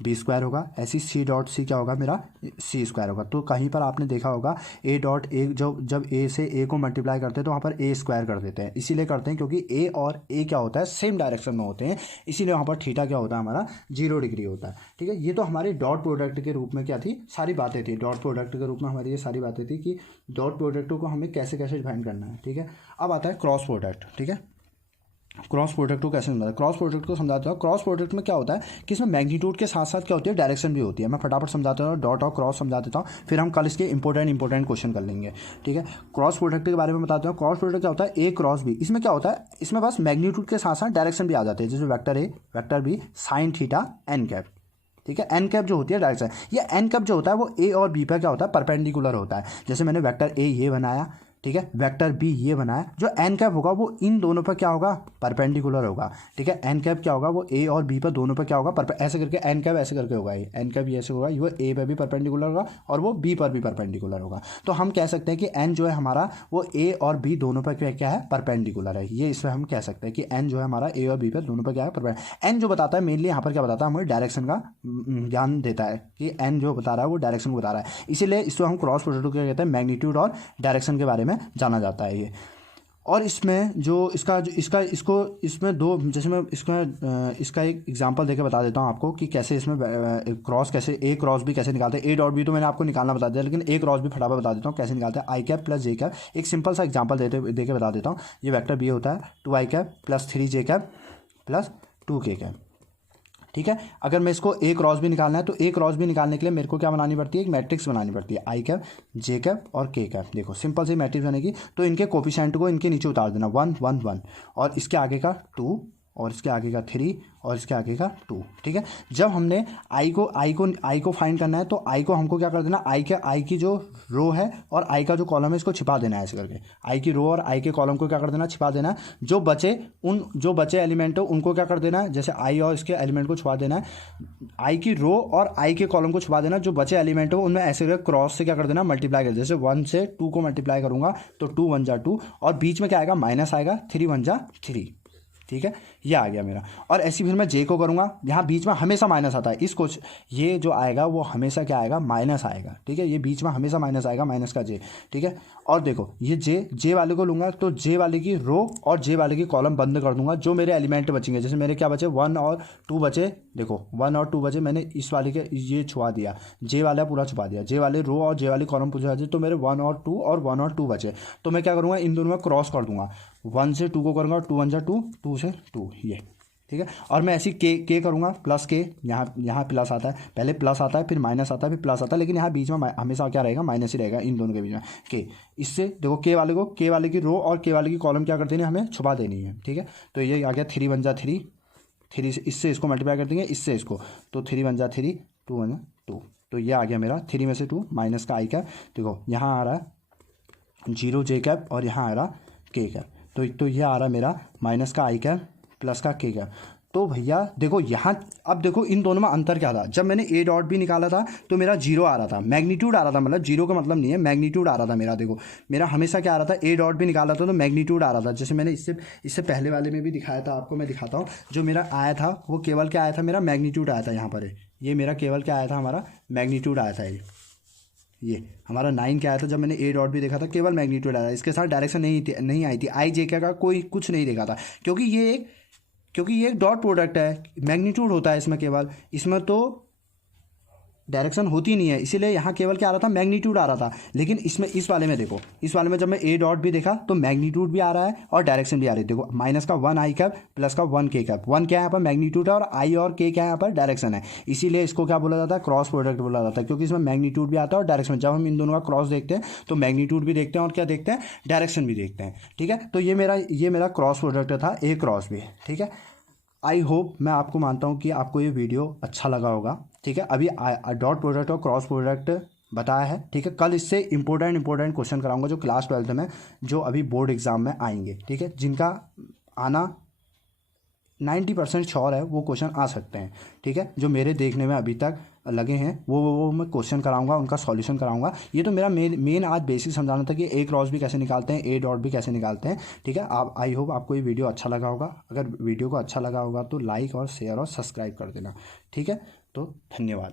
बी स्क्वायर होगा। ऐसी सी डॉट सी क्या होगा, मेरा सी स्क्वायर होगा। तो कहीं पर आपने देखा होगा ए डॉट ए जब ए से ए को मल्टीप्लाई करते हैं तो वहाँ पर ए स्क्वायर कर देते हैं। इसीलिए करते हैं क्योंकि ए और ए क्या होता है, सेम डायरेक्शन में होते हैं, इसीलिए वहाँ पर थीटा क्या होता है, हमारा 0 डिग्री होता है। ठीक है, ये तो हमारी डॉट प्रोडक्ट के रूप में क्या थी, सारी बातें थी। डॉट प्रोडक्ट के रूप में हमारी ये सारी बातें थी कि डॉट प्रोडक्टों को हमें कैसे कैसे डिफाइन करना है। ठीक है, अब आता है क्रॉस प्रोडक्ट। ठीक है, क्रॉस प्रोडक्ट को कैसे समझाता है, क्रॉस प्रोडक्ट को समझाता हूँ। क्रॉस प्रोडक्ट में क्या होता है कि इसमें मैग्नीट्यूड के साथ साथ क्या होती है, डायरेक्शन भी होती है। मैं फटाफट समझाता हूँ, डॉट और क्रॉस समझा देता हूँ, फिर हम कल इसके इंपॉर्टेंट क्वेश्चन कर लेंगे। ठीक है, क्रॉस प्रोडक्ट के बारे में बताते हैं। क्रॉस प्रोडक्ट क्या होता है, ए क्रॉस बी। इसमें क्या होता है, इसमें बस मैग्नीट्यूड के साथ साथ डायरेक्शन भी आ जाते हैं, जैसे vector A vector B sine theta N cap. ठीक है, एन कैप जो होती है डायरेक्शन, ये एन कैप जो होता है वो ए और बी पर क्या होता है, परपेंडिकुलर होता है। जैसे मैंने वेक्टर ए ये बनाया, ठीक है, वेक्टर बी ये बनाया, जो एन कैप होगा वो इन दोनों पर क्या होगा, परपेंडिकुलर होगा। ठीक है, एन कैप क्या होगा, वो ए और बी पर दोनों पर क्या होगा, ऐसे करके एन कैप ऐसे करके होगा, ये एन कैप ये ऐसे होगा, ये ए पर भी परपेंडिकुलर होगा और वो बी पर भी परपेंडिकुलर होगा। तो हम कह सकते हैं कि एन जो है हमारा वो ए और बी दोनों पर क्या है, परपेंडिकुलर है। ये इसमें हम कह सकते हैं कि एन जो है हमारा ए और बी पर दोनों पर क्या है, परपेंडिकुलर। एन जो बताता है मेनली यहाँ पर क्या बताता है, हमें डायरेक्शन का ज्ञान देता है कि एन जो बता रहा है वो डायरेक्शन को बता रहा है। इसीलिए इसको हम क्रॉस प्रोडक्ट क्या कहते हैं, मैग्नीट्यूड और डायरेक्शन के बारे में जाना जाता है। ये और इसमें जो इसमें दो, जैसे मैं इसका एक एग्जांपल देके बता देता हूँ आपको कि कैसे इसमें क्रॉस, कैसे ए क्रॉस भी कैसे निकालते हैं। ए डॉट बी तो मैंने आपको निकालना बता दिया, लेकिन ए क्रॉस भी फटाफट बता देता हूँ कैसे निकालते हैं। आई कैप प्लस जे कैप, एक सिंपल सा एग्जाम्पल देके बता देता हूँ। ये वेक्टर बी होता है 2 आई कैप प्लस 3 जे कैप प्लस 2 के कैप, ठीक है। अगर मैं इसको ए क्रॉस भी निकालना है तो ए क्रॉस भी निकालने के लिए मेरे को क्या बनानी पड़ती है, एक मैट्रिक्स बनानी पड़ती है, आई कैप जे कैप और के कैप। देखो सिंपल सी मैट्रिक्स बनेगी, तो इनके कोफिशिएंट को इनके नीचे उतार देना, 1 1 1, और इसके आगे का 2 और इसके आगे का 3 और इसके आगे का 2, ठीक है। जब हमने आई को फाइंड करना है तो आई को हमको क्या कर देना, आई की जो रो है और आई का जो कॉलम है इसको छिपा देना है ऐसे करके। आई की रो और आई के कॉलम को क्या कर देना, छिपा देना। जो बचे एलिमेंट हो उनको क्या कर देना है, जैसे आई और इसके एलिमेंट को छुपा देना है, आई की रो और आई के कॉलम को छुपा देना। जो बचे एलिमेंट हो उनमें ऐसे करके क्रॉस से क्या कर देना, मल्टीप्लाई कर देना। जैसे 1 से 2 को मल्टीप्लाई करूंगा तो 2 1 जा 2, और बीच में क्या आएगा, माइनस आएगा, 3 1 जा 3, ठीक है। ये आ गया मेरा। और ऐसी फिर मैं जे को करूँगा, यहाँ बीच में हमेशा माइनस आता है, इसको ये जो आएगा वो हमेशा क्या आएगा, माइनस आएगा, ठीक है। ये बीच में हमेशा माइनस आएगा, माइनस का जे, ठीक है। और देखो ये जे वाले को लूँगा तो जे वाले की रो और जे वाले की कॉलम बंद कर दूंगा। जो मेरे एलिमेंट बचेंगे, जैसे मेरे क्या बचे 1 और 2 बचे, देखो 1 और 2 बचे, मैंने इस वाले के ये छुपा दिया, जे वाला पूरा छुपा दिया, जे वाले रो और जे वाली कॉलम पूरा दिया, तो मेरे 1 और 2 और 1 और 2 बचे। तो मैं क्या करूँगा, इन दोनों में क्रॉस कर दूंगा, 1 से 2 को करूँगा, 2 1 जा 2, 2 से 2, ये, ठीक है। और मैं ऐसी के करूँगा, प्लस के, यहाँ प्लस आता है, पहले प्लस आता है फिर माइनस आता है फिर प्लस आता है, लेकिन यहाँ बीच में हमेशा क्या रहेगा, माइनस ही रहेगा इन दोनों के बीच में के। इससे देखो के वाले की रो और के वाले की कॉलम क्या कर देनी है, हमें छुपा देनी है, ठीक है। तो ये आ गया 3 1 जा 3, 3 से इससे इसको मल्टीप्लाई कर देंगे, इससे इसको, तो 3 1 जा 3, 2 1 2, तो ये आ गया मेरा 3 में से 2 माइनस का आई कैप। देखो यहाँ आ रहा है 0 जे कैप और यहाँ आ रहा के कैप, तो ये आ रहा मेरा माइनस का आई कैप प्लस का के कैप। तो भैया देखो यहाँ, अब देखो इन दोनों में अंतर क्या था। जब मैंने ए डॉट भी निकाला था तो मेरा 0 आ रहा था, मैग्नीट्यूड आ रहा था, मतलब 0 का मतलब नहीं है, मैग्नीट्यूड आ रहा था मेरा। देखो मेरा हमेशा क्या आ रहा था, ए डॉट भी निकाला था तो मैग्नीट्यूड आ रहा था। जैसे मैंने इससे पहले वाले में भी दिखाया था आपको, मैं दिखाता हूँ। जो मेरा आया था वो केवल क्या आया था, मेरा मैग्नीट्यूड आया था। यहाँ पर ये मेरा केवल क्या आया था, हमारा मैग्नीट्यूड आया था। ये हमारा 9 क्या आया था, जब मैंने ए डॉट भी देखा था केवल मैग्नीट्यूड आया था, इसके साथ डायरेक्शन नहीं आई थी, आई जे का कोई कुछ नहीं देखा था, क्योंकि ये एक डॉट प्रोडक्ट है, मैग्नीट्यूड होता है इसमें केवल, इसमें तो डायरेक्शन होती नहीं है, इसीलिए यहाँ केवल क्या आ रहा था, मैग्नीट्यूड आ रहा था। लेकिन इसमें इस वाले में देखो, इस वाले में जब मैं ए डॉट भी देखा तो मैग्नीट्यूड भी आ रहा है और डायरेक्शन भी आ रही है। देखो माइनस का 1 आई कैप प्लस का 1 के कैप, 1 क्या है यहाँ पर मैग्नीट्यूड है और आई और के क्या है यहाँ पर डायरेक्शन है, इसीलिए इसको क्या बोला जाता है, क्रॉस प्रोडक्ट बोला जाता है, क्योंकि इसमें मैग्नीट्यूड भी आता है और डायरेक्शन। जब हम इन दोनों का क्रॉस देखते हैं तो मैग्नीट्यूड भी देखते हैं और क्या देखते हैं, डायरेक्शन भी देखते हैं, ठीक है। तो ये मेरा क्रॉस प्रोडक्ट था, ए क्रॉस भी, ठीक है। आई होप, मैं आपको मानता हूँ कि आपको ये वीडियो अच्छा लगा होगा, ठीक है। अभी डॉट प्रोडक्ट और क्रॉस प्रोडक्ट बताया है, ठीक है। कल इससे इंपॉर्टेंट क्वेश्चन कराऊंगा जो क्लास 12th में, जो अभी बोर्ड एग्जाम में आएंगे, ठीक है, जिनका आना 90% श्योर है, वो क्वेश्चन आ सकते हैं, ठीक है। जो मेरे देखने में अभी तक लगे हैं वो मैं क्वेश्चन कराऊंगा, उनका सॉल्यूशन कराऊंगा। ये तो मेरा मेन आज बेसिक समझाना था कि ए क्रॉस भी कैसे निकालते हैं, ए डॉट भी कैसे निकालते हैं, ठीक है। आप आई होप आपको ये वीडियो अच्छा लगा होगा। अगर वीडियो को अच्छा लगा होगा तो लाइक और शेयर और सब्सक्राइब कर देना, ठीक है। तो धन्यवाद।